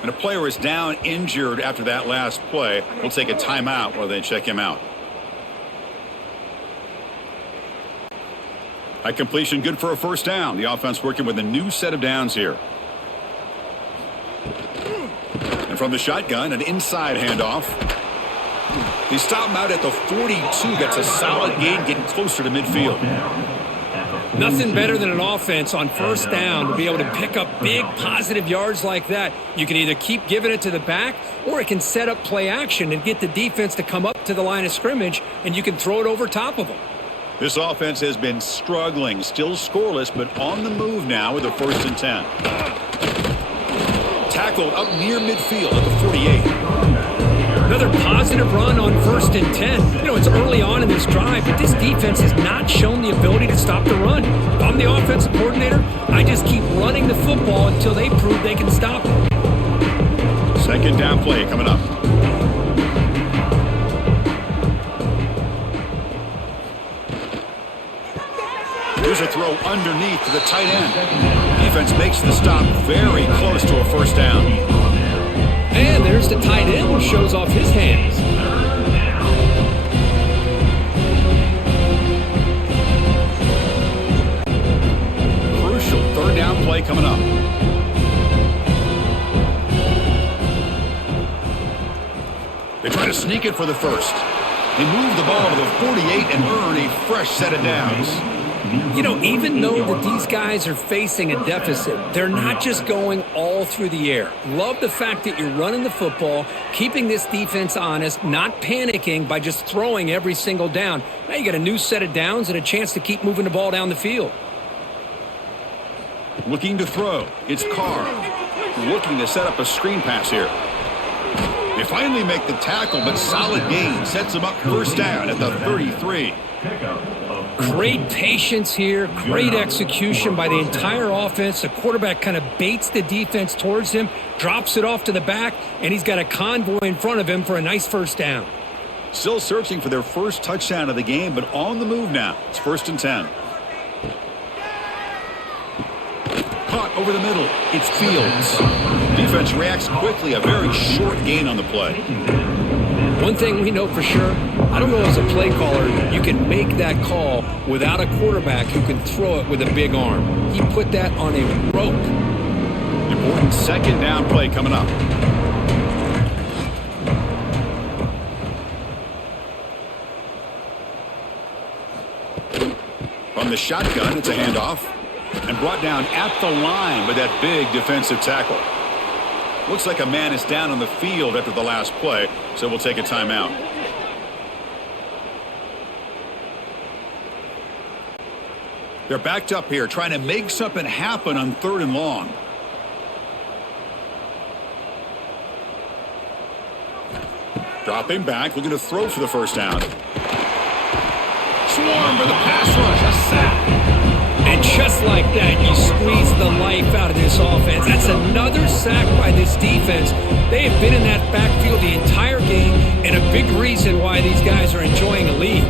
And a player is down injured after that last play. We'll take a timeout while they check him out. High completion, good for a first down. The offense working with a new set of downs here. And from the shotgun, an inside handoff. They stop him out at the 42. That's a solid gain, getting closer to midfield. Nothing better than an offense on first down to be able to pick up big positive yards like that. You can either keep giving it to the back, or it can set up play action and get the defense to come up to the line of scrimmage, and you can throw it over top of them. This offense has been struggling, still scoreless, but on the move now with a 1st and 10. Tackled up near midfield at the 48. Another positive run on 1st and 10. You know, it's early on in this drive, but this defense has not shown the ability to stop the run. If I'm the offensive coordinator, I just keep running the football until they prove they can stop it. 2nd down play coming up. Here's a throw underneath to the tight end. Defense makes the stop very close to a first down. And there's the tight end who shows off his hands. Crucial 3rd down play coming up. They try to sneak it for the first. They move the ball to the 48 and earn a fresh set of downs. You know, even though that these guys are facing a deficit, they're not just going all through the air. Love the fact that you're running the football, keeping this defense honest, not panicking by just throwing every single down. Now you got a new set of downs and a chance to keep moving the ball down the field. Looking to throw. It's Carr. Looking to set up a screen pass here. They finally make the tackle, but solid gain sets them up first down at the 33. Great patience here, great execution by the entire offense. The quarterback kind of baits the defense towards him, drops it off to the back, and he's got a convoy in front of him for a nice first down. Still searching for their first touchdown of the game, but on the move now. It's 1st and 10. Caught over the middle. It's Fields. Defense reacts quickly. A very short gain on the play. One thing we know for sure, I don't know as a play caller, you can make that call without a quarterback who can throw it with a big arm. He put that on a rope. Important 2nd down play coming up. From the shotgun, it's a handoff. And brought down at the line with that big defensive tackle. Looks like a man is down on the field after the last play, so we'll take a timeout. They're backed up here, trying to make something happen on 3rd and long. Dropping back, looking to throw for the first down. Swarmed by the pass rush, a sack. And just like that, you squeeze the life out of this offense. That's another sack by this defense. They have been in that backfield the entire game, and a big reason why these guys are enjoying a lead.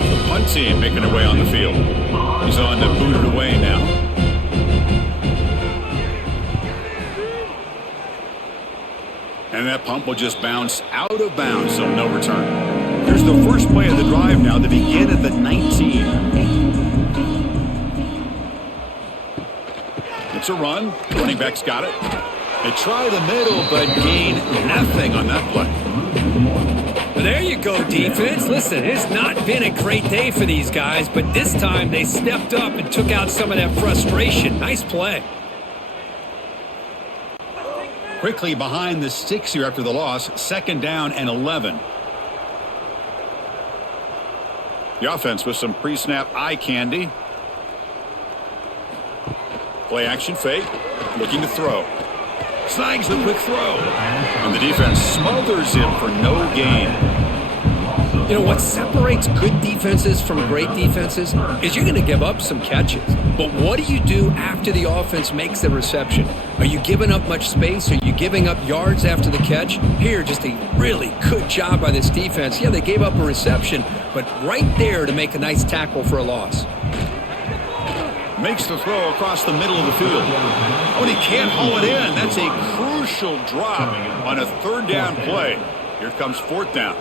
The punt team making their way on the field. He's on to boot it away now. And that punt will just bounce out of bounds, so no return. Here's the first play of the drive now to begin at the 19. It's a run. Running back's got it. They try the middle, but gain nothing on that play. Well, there you go, defense. Listen, it's not been a great day for these guys, but this time they stepped up and took out some of that frustration. Nice play. Quickly behind the sticks here after the loss. 2nd down and 11. The offense with some pre-snap eye candy. Play action fake. Looking to throw. Snags the quick throw. And the defense smothers him for no gain. You know, what separates good defenses from great defenses is you're going to give up some catches. But what do you do after the offense makes the reception? Are you giving up much space? Are you giving up yards after the catch? Here, just a really good job by this defense. Yeah, they gave up a reception, but right there to make a nice tackle for a loss. Makes the throw across the middle of the field. Oh, and he can't haul it in. That's a crucial drop on a 3rd down play. Here comes 4th down.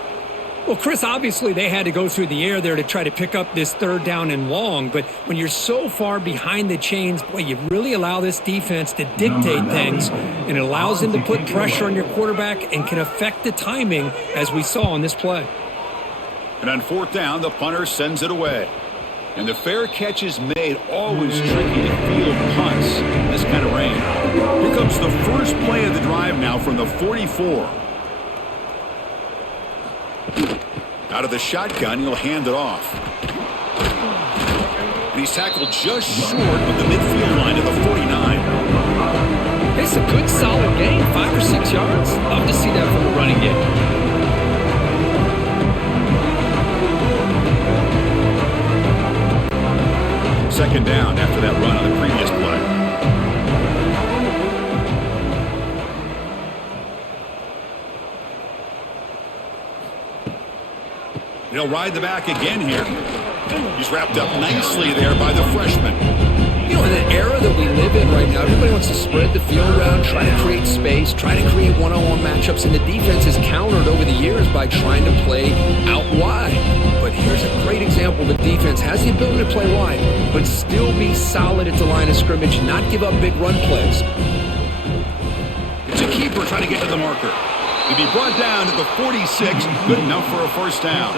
Well, Chris, obviously they had to go through the air there to try to pick up this 3rd down and long, but when you're so far behind the chains, boy, you really allow this defense to dictate things, and it allows them to put pressure on your quarterback and can affect the timing, as we saw on this play. And on 4th down, the punter sends it away. And the fair catch is made. Always tricky to field punts in this kind of rain. Here comes the first play of the drive now from the 44. Out of the shotgun, he'll hand it off. And he's tackled just short of the midfield line of the 49. It's a good, solid gain, 5 or 6 yards. Love to see that from the running game. Second down after that run on the previous play. He'll ride the back again here. He's wrapped up nicely there by the freshman. You know, in the era that we live in right now, everybody wants to spread the field around, try to create space, try to create one-on-one matchups, and the defense has countered over the years by trying to play out wide. But here's a great example. The defense has the ability to play wide, but still be solid at the line of scrimmage, not give up big run plays. It's a keeper trying to get to the marker. He'll be brought down to the 46, good enough for a first down.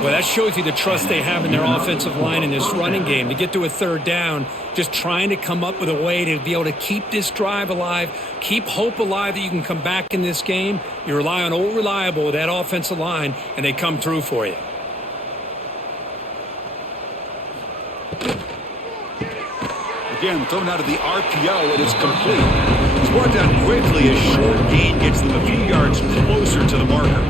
Well, that shows you the trust they have in their offensive line in this running game. To get to a 3rd down, just trying to come up with a way to be able to keep this drive alive, keep hope alive that you can come back in this game. You rely on old reliable with that offensive line, and they come through for you. Again, thrown out of the RPO, and it's complete. He's brought down quickly. A short gain gets them a few yards closer to the marker.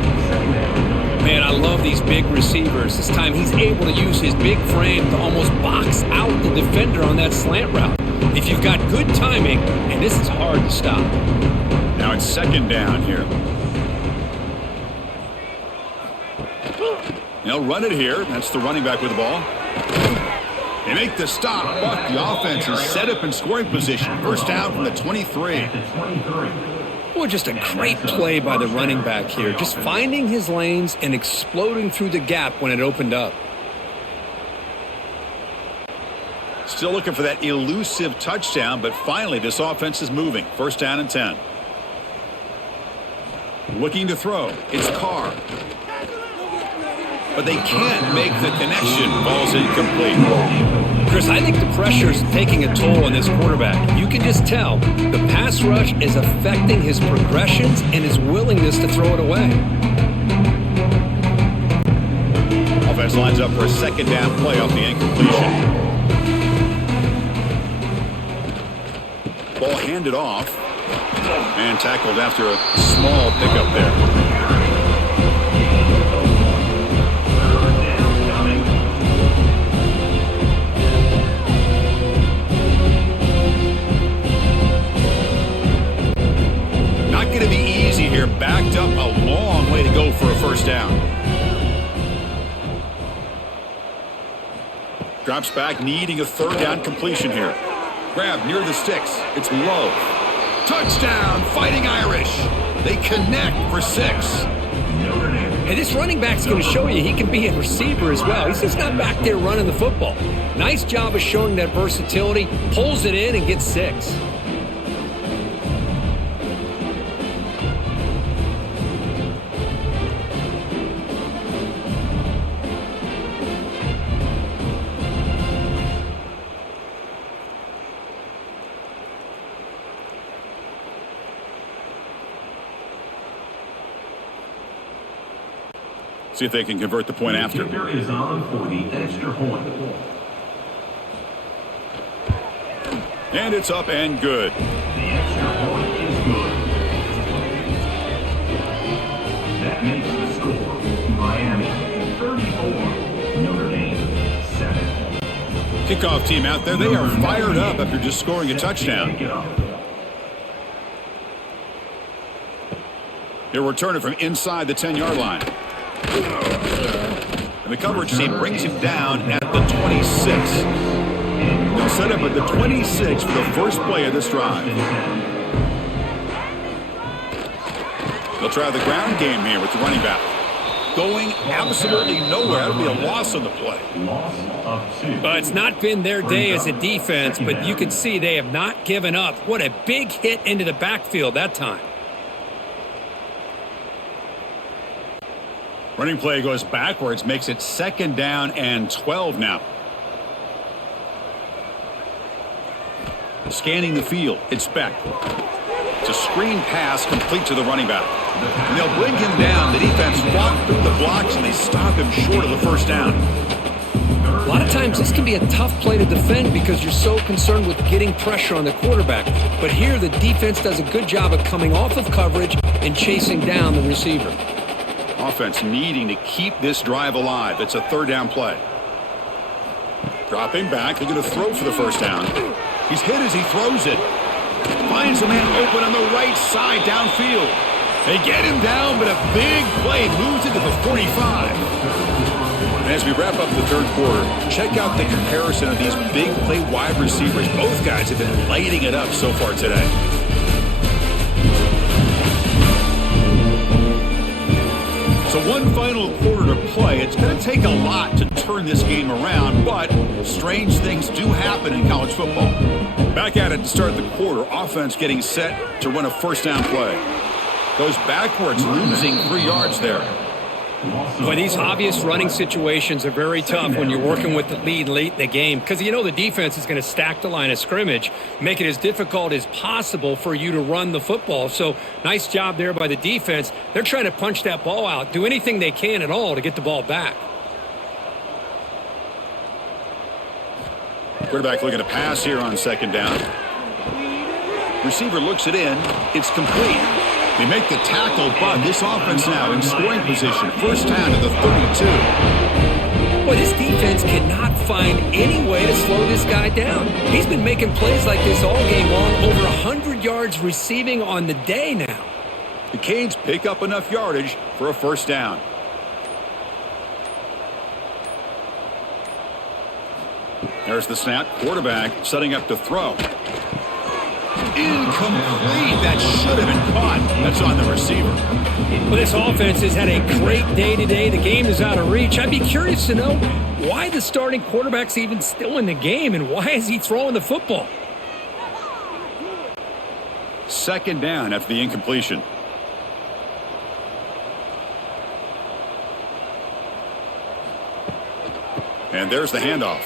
Man, I love these big receivers. This time he's able to use his big frame to almost box out the defender on that slant route. If you've got good timing, and this is hard to stop. Now it's 2nd down here. They'll run it here. That's the running back with the ball. They make the stop, but the offense is set up in scoring position. First down from the 23. Boy, just a great play by the running back here. Just finding his lanes and exploding through the gap when it opened up. Still looking for that elusive touchdown, but finally this offense is moving. First down and 10. Looking to throw. It's Carr. But they can't make the connection. Ball's incomplete. Chris, I think the pressure is taking a toll on this quarterback. You can just tell the pass rush is affecting his progressions and his willingness to throw it away. defense lines up for a second down play off the incompletion. Ball handed off and tackled after a small pickup there. Going to be easy here. Backed up a long way to go for a first down. Drops back, needing a third down completion here. Grab near the sticks. It's low. Touchdown, Fighting Irish. They connect for 6. And this running back's going to show you he can be a receiver as well. He's just not back there running the football. Nice job of showing that versatility. Pulls it in and gets 6. See if they can convert the point after. The kicker is on for the extra point. And it's up and good. The extra point is good. That makes the score Miami 34, Notre Dame 7. Kickoff team out there. They are fired up after just scoring a touchdown. He'll return it from inside the 10-yard line. And the coverage team brings him down at the 26. They'll set up at the 26 for the first play of this drive. They'll try the ground game here with the running back. Going absolutely nowhere. That'll be a loss on the play. Well, it's not been their day as a defense, but you can see they have not given up. What a big hit into the backfield that time. Running play goes backwards, makes it second down and 12 now. Scanning the field, it's Beck. It's a screen pass complete to the running back. And they'll bring him down. The defense walked through the blocks and they stop him short of the first down. A lot of times this can be a tough play to defend because you're so concerned with getting pressure on the quarterback. But here the defense does a good job of coming off of coverage and chasing down the receiver. Offense needing to keep this drive alive. It's a third down play. Dropping back. They're going to throw for the first down. He's hit as he throws it. Finds a man open on the right side downfield. They get him down, but a big play moves it to the 45. And as we wrap up the third quarter, check out the comparison of these big play wide receivers. Both guys have been lighting it up so far today. So one final quarter to play. It's going to take a lot to turn this game around, but strange things do happen in college football. Back at it to start the quarter. Offense getting set to run a first down play. Goes backwards, losing 3 yards there. Boy, these obvious running situations are very tough when you're working with the lead late in the game because you know the defense is going to stack the line of scrimmage, make it as difficult as possible for you to run the football. So nice job there by the defense. They're trying to punch that ball out, do anything they can at all to get the ball back. Quarterback looking to pass here on second down. Receiver looks it in. It's complete. They make the tackle, but this offense now in scoring position. First down to the 32. Boy, this defense cannot find any way to slow this guy down. He's been making plays like this all game long, over 100 yards receiving on the day now. The Canes pick up enough yardage for a first down. There's the snap. Quarterback setting up to throw. Incomplete. That should have been caught. That's on the receiver. Well, this offense has had a great day today. The game is out of reach. I'd be curious to know why the starting quarterback's even still in the game and why is he throwing the football? Second down after the incompletion. And there's the handoff.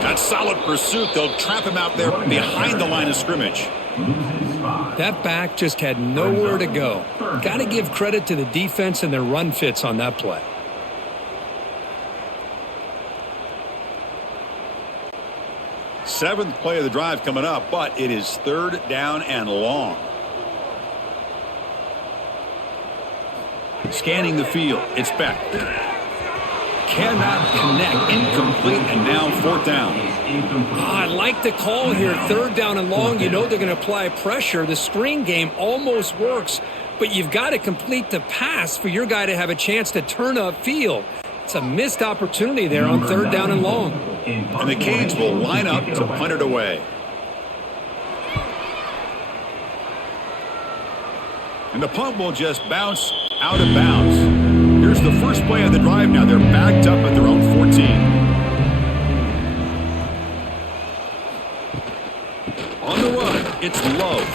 That solid pursuit. They'll trap him out there behind the line of scrimmage. That back just had nowhere to go. Got to give credit to the defense and their run fits on that play. Seventh play of the drive coming up, but it is third down and long. Scanning the field. It's Beck. Cannot connect. Incomplete, and now fourth down. I like the call here. Third down and long. You know they're going to apply pressure. The screen game almost works, but you've got to complete the pass for your guy to have a chance to turn upfield. It's a missed opportunity there on third down and long. And the Canes will line up to punt it away. And the punt will just bounce out of bounds. Here's the first play of the drive now. They're backed up at their own 14. On the run, it's Love.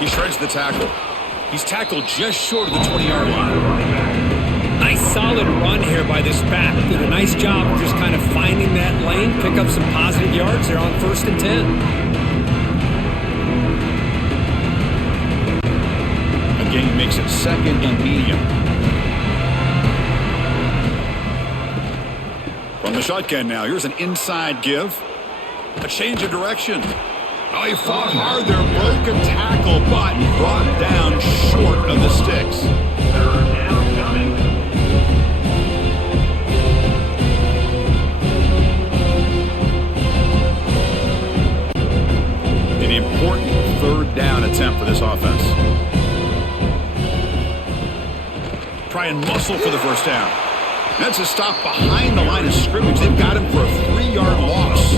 He shreds the tackle. He's tackled just short of the 20-yard line. Nice solid run here by this back. Did a nice job of just kind of finding that lane, pick up some positive yards there on 1st and 10. Again, he makes it second and medium. From the shotgun now, here's an inside give. A change of direction. Oh, he fought hard there, broken tackle, but brought down short of the sticks. Third down coming. An important third down attempt for this offense. Try and muscle for the first down. That's a stop behind the line of scrimmage. They've got him for a 3-yard loss.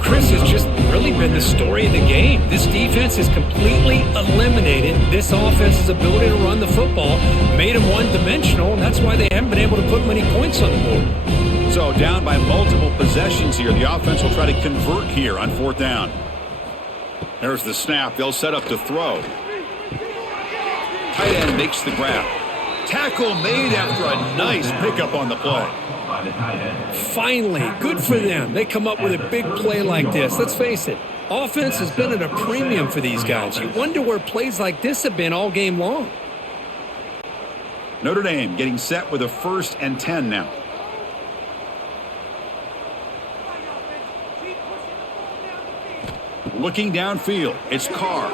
Chris has just really been the story of the game. This defense has completely eliminated this offense's ability to run the football, made them one-dimensional, and that's why they haven't been able to put many points on the board. So down by multiple possessions here. The offense will try to convert here on fourth down. There's the snap. They'll set up to throw. Tight end makes the grab. Tackle made after a nice pickup on the play. Finally, good for them. They come up with a big play like this. Let's face it, offense has been at a premium for these guys. You wonder where plays like this have been all game long. Notre Dame getting set with a 1st and 10 now. Looking downfield, it's Carr.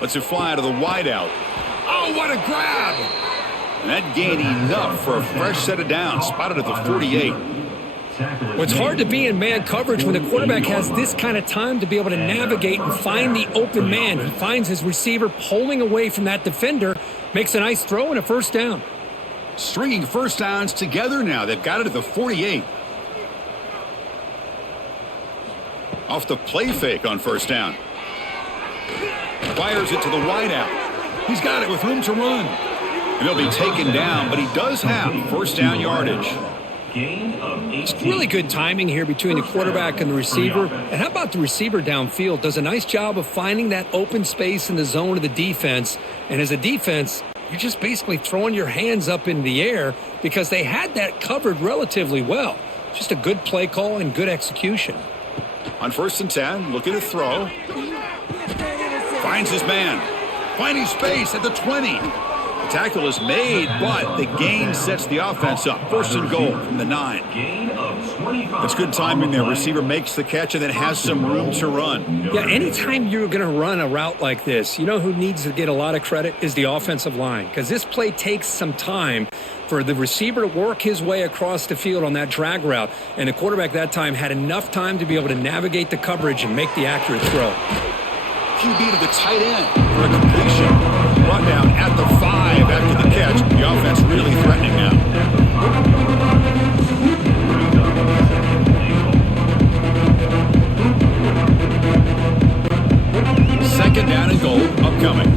Lets it fly out of the wideout. Oh, what a grab! And that gained enough for a fresh set of downs, spotted at the 48. Well, it's hard to be in man coverage when the quarterback has this kind of time to be able to navigate and find the open man. He finds his receiver pulling away from that defender, makes a nice throw and a first down. Stringing first downs together now. They've got it at the 48. Off the play fake on first down. Fires it to the wideout. He's got it with room to run. And he'll be taken down, but he does have first down yardage. It's really good timing here between the quarterback and the receiver. And how about the receiver downfield? Does a nice job of finding that open space in the zone of the defense. And as a defense, you're just basically throwing your hands up in the air because they had that covered relatively well. Just a good play call and good execution. On 1st and 10, looking to throw. Finds his man. Finding space at the 20. The tackle is made, but the gain sets the offense up. 1st and goal from the 9. That's good timing there. Receiver makes the catch and then has some room to run. Yeah, anytime you're going to run a route like this, you know who needs to get a lot of credit is the offensive line. Because this play takes some time for the receiver to work his way across the field on that drag route. And the quarterback that time had enough time to be able to navigate the coverage and make the accurate throw. QB to the tight end for a completion. Brought down at the 5 after the catch. The offense really threatening now. Second down and goal upcoming.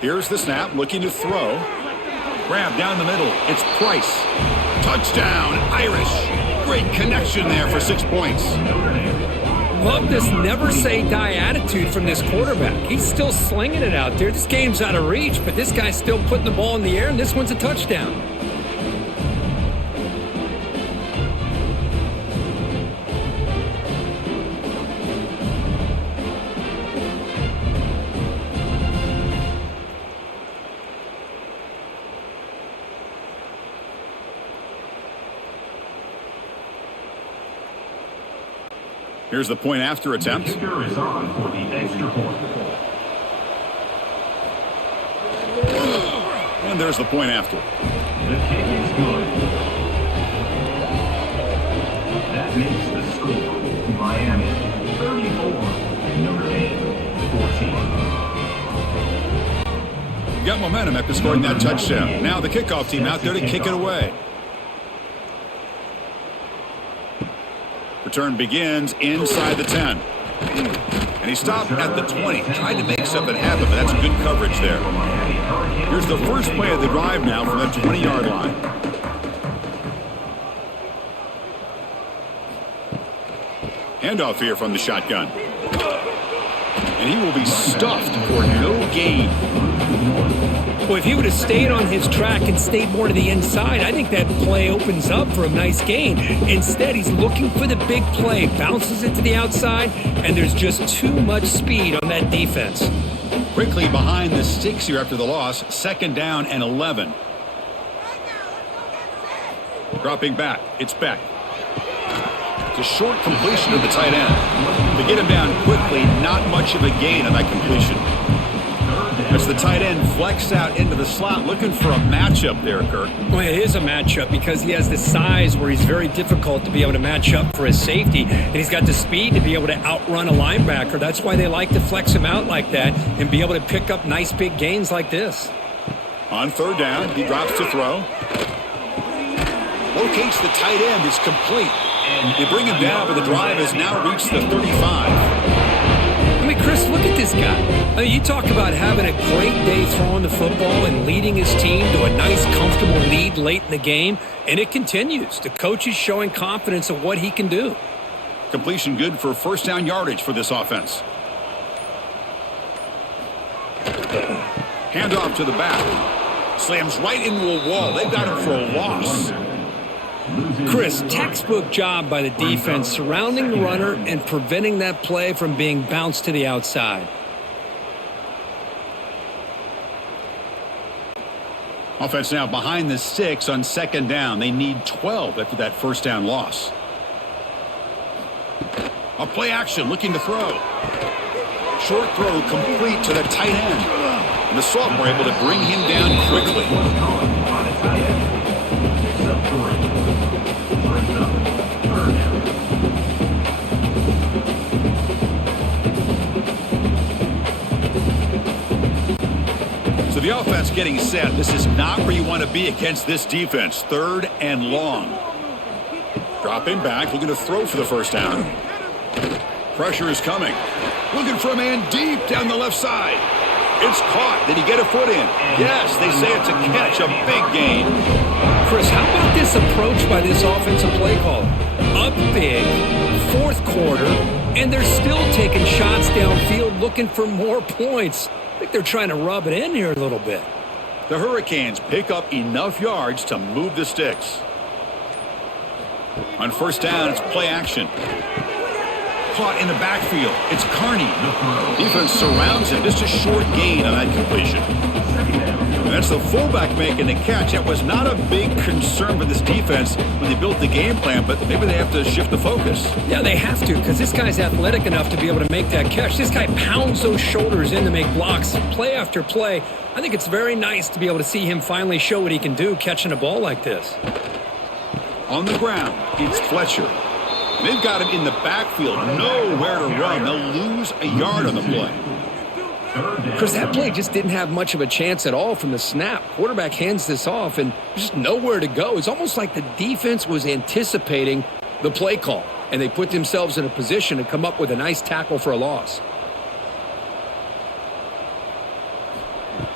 Here's the snap, looking to throw. Grab down the middle. It's Price. Touchdown, Irish. Great connection there for 6 points. Love this never say die attitude from this quarterback. He's still slinging it out there. This game's out of reach, but this guy's still putting the ball in the air, and this one's a touchdown. Here's the point after attempt. The kicker is on for the extra point. And there's the point after. The kick is good. That makes the score Miami 34, Notre Dame 14. Got momentum after scoring that touchdown. Now the kickoff team out there to kick it away. Return begins inside the 10. And he stopped at the 20. Tried to make something happen, but that's good coverage there. Here's the first play of the drive now from the 20-yard line. Handoff here from the shotgun. And he will be stuffed for no gain. Well, if he would have stayed on his track and stayed more to the inside, I think that play opens up for a nice gain. Instead, he's looking for the big play, bounces it to the outside, and there's just too much speed on that defense. Quickly behind the sticks here after the loss, 2nd down and 11. Dropping back, it's Beck. It's a short completion of the tight end. To get him down quickly, not much of a gain on that completion. As the tight end flexed out into the slot, looking for a matchup there, Kirk. Well, it is a matchup because he has the size where he's very difficult to be able to match up for his safety, and he's got the speed to be able to outrun a linebacker. That's why they like to flex him out like that and be able to pick up nice big gains like this. On 3rd down, he drops to throw. Locates the tight end, is complete. They bring him down, but the drive has now reached the 35. I mean, Chris, look at this guy. I mean, you talk about having a great day throwing the football and leading his team to a nice, comfortable lead late in the game, and it continues. The coach is showing confidence of what he can do. Completion good for 1st down yardage for this offense. Handoff to the back. Slams right into a wall. They've got him for a loss. Chris, textbook job by the defense surrounding the runner and preventing that play from being bounced to the outside. Offense now behind the 6 on 2nd down. They need 12 after that 1st down loss. A play action looking to throw. Short throw complete to the tight end. And the sophomore able to bring him down quickly. So the offense getting set. This is not where you want to be against this defense. 3rd and long. Dropping back, looking to throw for the 1st down. Pressure is coming. Looking for a man deep down the left side. It's caught. Did he get a foot in? Yes, they say it's a catch, a big gain. Chris, how about this approach by this offensive play caller? Up big, 4th quarter, and they're still taking shots downfield looking for more points. I think they're trying to rub it in here a little bit. The Hurricanes pick up enough yards to move the sticks. On 1st down, it's play action. Caught in the backfield. It's Carney. Defense surrounds him. Just a short gain on that completion. And that's the fullback making the catch. That was not a big concern for this defense when they built the game plan, but maybe they have to shift the focus. Yeah, they have to, because this guy's athletic enough to be able to make that catch. This guy pounds those shoulders in to make blocks play after play. I think it's very nice to be able to see him finally show what he can do catching a ball like this. On the ground, it's Fletcher. They've got him in the backfield, nowhere to run. They'll lose a yard on the play. Chris, that play just didn't have much of a chance at all from the snap. Quarterback hands this off, and just nowhere to go. It's almost like the defense was anticipating the play call, and they put themselves in a position to come up with a nice tackle for a loss.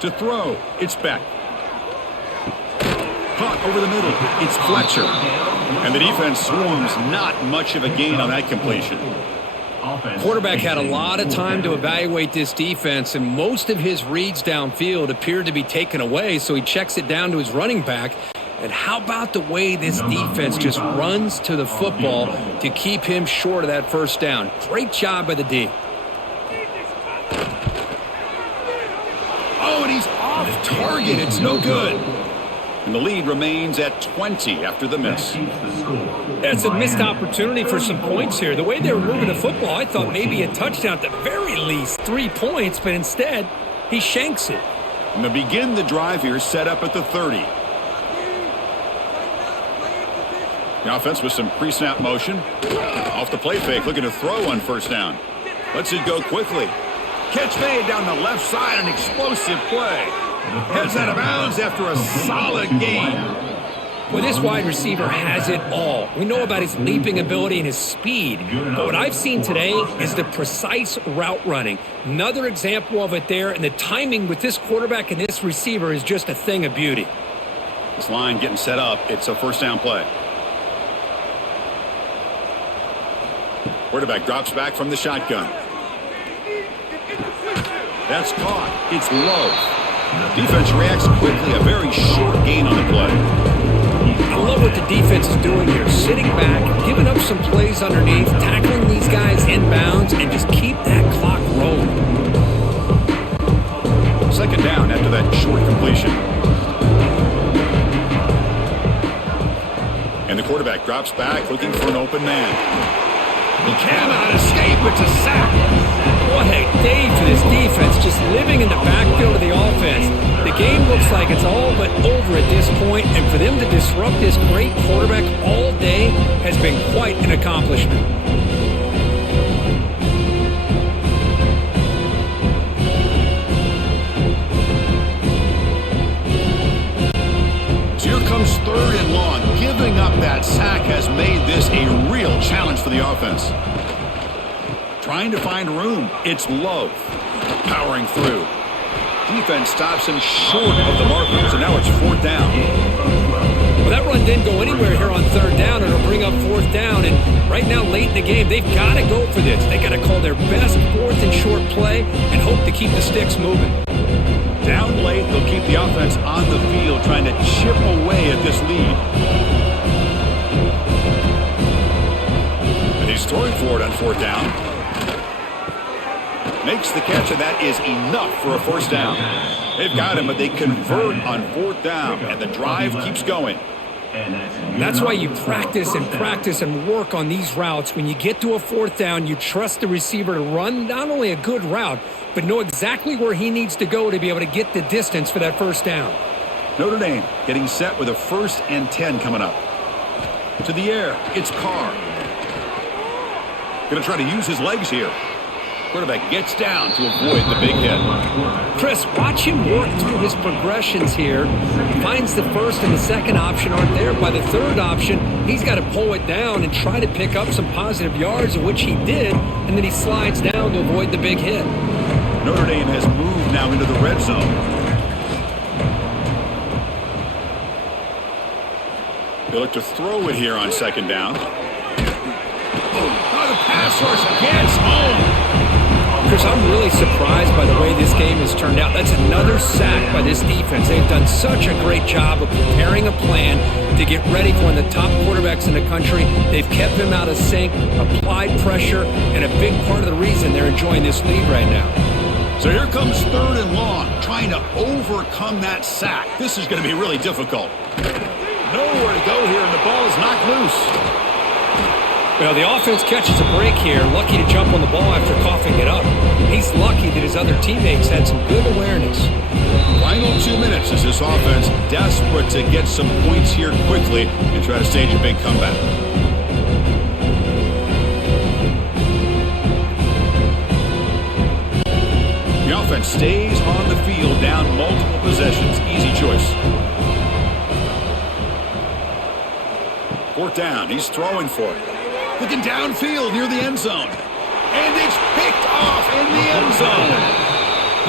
To throw, it's Beck. Caught over the middle, it's Fletcher. And the defense swarms, not much of a gain on that completion. Quarterback had a lot of time to evaluate this defense, and most of his reads downfield appeared to be taken away, so he checks it down to his running back. And how about the way this defense just runs to the football to keep him short of that 1st down? Great job by the D. Oh, and he's off target. It's no good. And the lead remains at 20 after the miss. That's a missed opportunity for some points here. The way they were moving the football, I thought maybe a touchdown at the very least, 3 points, but instead, he shanks it. And to begin the drive here, set up at the 30. The offense with some pre-snap motion. Off the play fake, looking to throw on first down. Lets it go quickly. Catch made down the left side, an explosive play. Heads out of bounds after a solid gain. Well, this wide receiver has it all. We know about his leaping ability and his speed. But what I've seen today is the precise route running. Another example of it there, and the timing with this quarterback and this receiver is just a thing of beauty. This line getting set up. It's a first down play. Quarterback drops back from the shotgun. That's caught. It's low. Defense reacts quickly. A very short gain on the play. I love what the defense is doing here. Sitting back, giving up some plays underneath, tackling these guys inbounds, and just keep that clock rolling. Second down after that short completion. And the quarterback drops back looking for an open man. He cannot escape. It's a sack. What a day for this defense, just living in the backfield of the offense. The game looks like it's all but over at this point, and for them to disrupt this great quarterback all day has been quite an accomplishment. So here comes third and long. Giving up that sack has made this a real challenge for the offense. Trying to find room. It's Love. Powering through. Defense stops him short of the marker, so now it's fourth down. Well, that run didn't go anywhere here on third down, and it'll bring up fourth down. And right now, late in the game, they've got to go for this. They got to call their best fourth and short play and hope to keep the sticks moving. Down late, they'll keep the offense on the field, trying to chip away at this lead. And he's throwing for it on fourth down. Makes the catch, and that is enough for a first down. They've got him, but they convert on fourth down, and the drive keeps going. That's why you practice and work on these routes. When you get to a fourth down, you trust the receiver to run not only a good route, but know exactly where he needs to go to be able to get the distance for that first down. Notre Dame getting set with a 1st and 10 coming up. To the air, it's Carr. Going to try to use his legs here. Quarterback gets down to avoid the big hit. Chris, watch him work through his progressions here. He finds the first and the second option aren't there. By the third option, he's got to pull it down and try to pick up some positive yards, which he did, and then he slides down to avoid the big hit. Notre Dame has moved now into the red zone. They look to throw it here on second down. Oh, the pass rush gets home. Chris, I'm really surprised by the way this game has turned out. That's another sack by this defense. They've done such a great job of preparing a plan to get ready for one of the top quarterbacks in the country. They've kept him out of sync, applied pressure, and a big part of the reason they're enjoying this lead right now. So here comes third and long, trying to overcome that sack. This is going to be really difficult. Nowhere to go here, and the ball is knocked loose. Well, the offense catches a break here, lucky to jump on the ball after coughing it up. He's lucky that his other teammates had some good awareness. Final 2 minutes as this offense desperate to get some points here quickly and try to stage a big comeback. The offense stays on the field, down multiple possessions. Easy choice. Fourth down. He's throwing for it. Looking downfield near the end zone. And it's picked off in the end zone.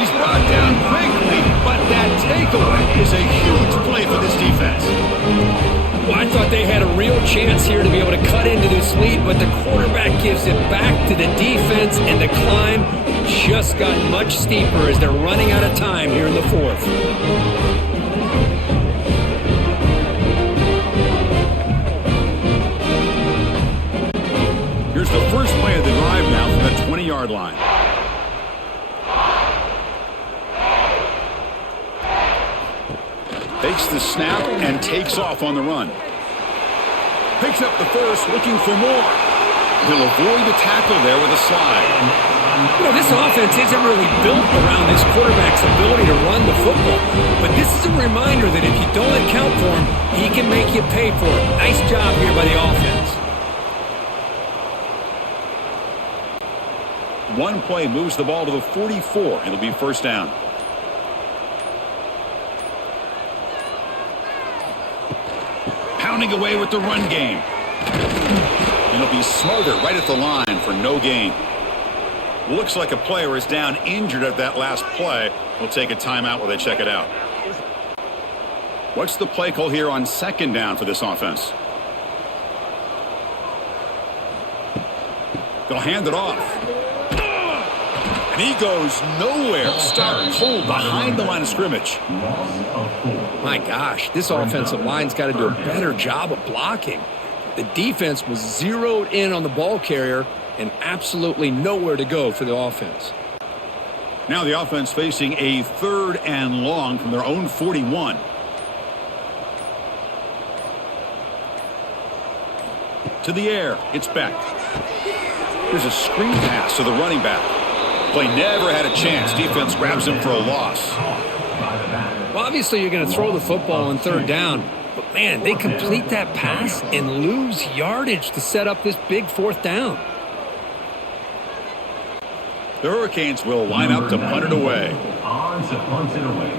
He's brought down quickly, but that takeaway is a huge play for this defense. Well, I thought they had a real chance here to be able to cut into this lead, but the quarterback gives it back to the defense, and the climb just got much steeper as they're running out of time here in the fourth. Here's the first play of the drive now from the 20-yard line. Takes the snap and takes off on the run. Picks up the first, looking for more. He'll avoid the tackle there with a slide. You know, this offense isn't really built around this quarterback's ability to run the football. But this is a reminder that if you don't account for him, he can make you pay for it. Nice job here by the offense. One play moves the ball to the 44. It'll be first down. Pounding away with the run game. And he'll be smothered right at the line for no gain. Looks like a player is down injured at that last play. We'll take a timeout while they check it out. What's the play call here on second down for this offense? They'll hand it off. And he goes nowhere. Stopped cold behind the line of scrimmage. My gosh, this offensive line's got to do a better job of blocking. The defense was zeroed in on the ball carrier and absolutely nowhere to go for the offense. Now the offense facing a 3rd and long from their own 41. To the air, it's back. There's a screen pass to the running back. Play never had a chance. Defense grabs him for a loss. Well, obviously you're going to throw the football on 3rd down. But, man, they complete that pass and lose yardage to set up this big 4th down. The Hurricanes will line up to punt it away. On to punt it away.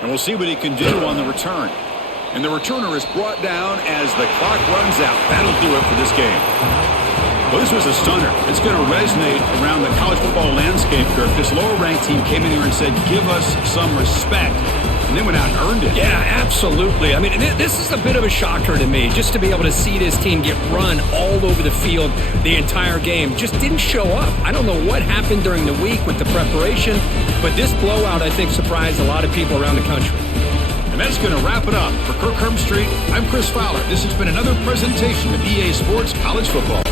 And we'll see what he can do on the return. And the returner is brought down as the clock runs out. That'll do it for this game. Well, this was a stunner. It's going to resonate around the college football landscape here. This lower-ranked team came in here and said, give us some respect. And they went out and earned it. Yeah, absolutely. I mean, this is a bit of a shocker to me, just to be able to see this team get run all over the field the entire game. Just didn't show up. I don't know what happened during the week with the preparation, but this blowout, I think, surprised a lot of people around the country. And that's going to wrap it up. For Kirk Street, I'm Chris Fowler. This has been another presentation of EA Sports College Football.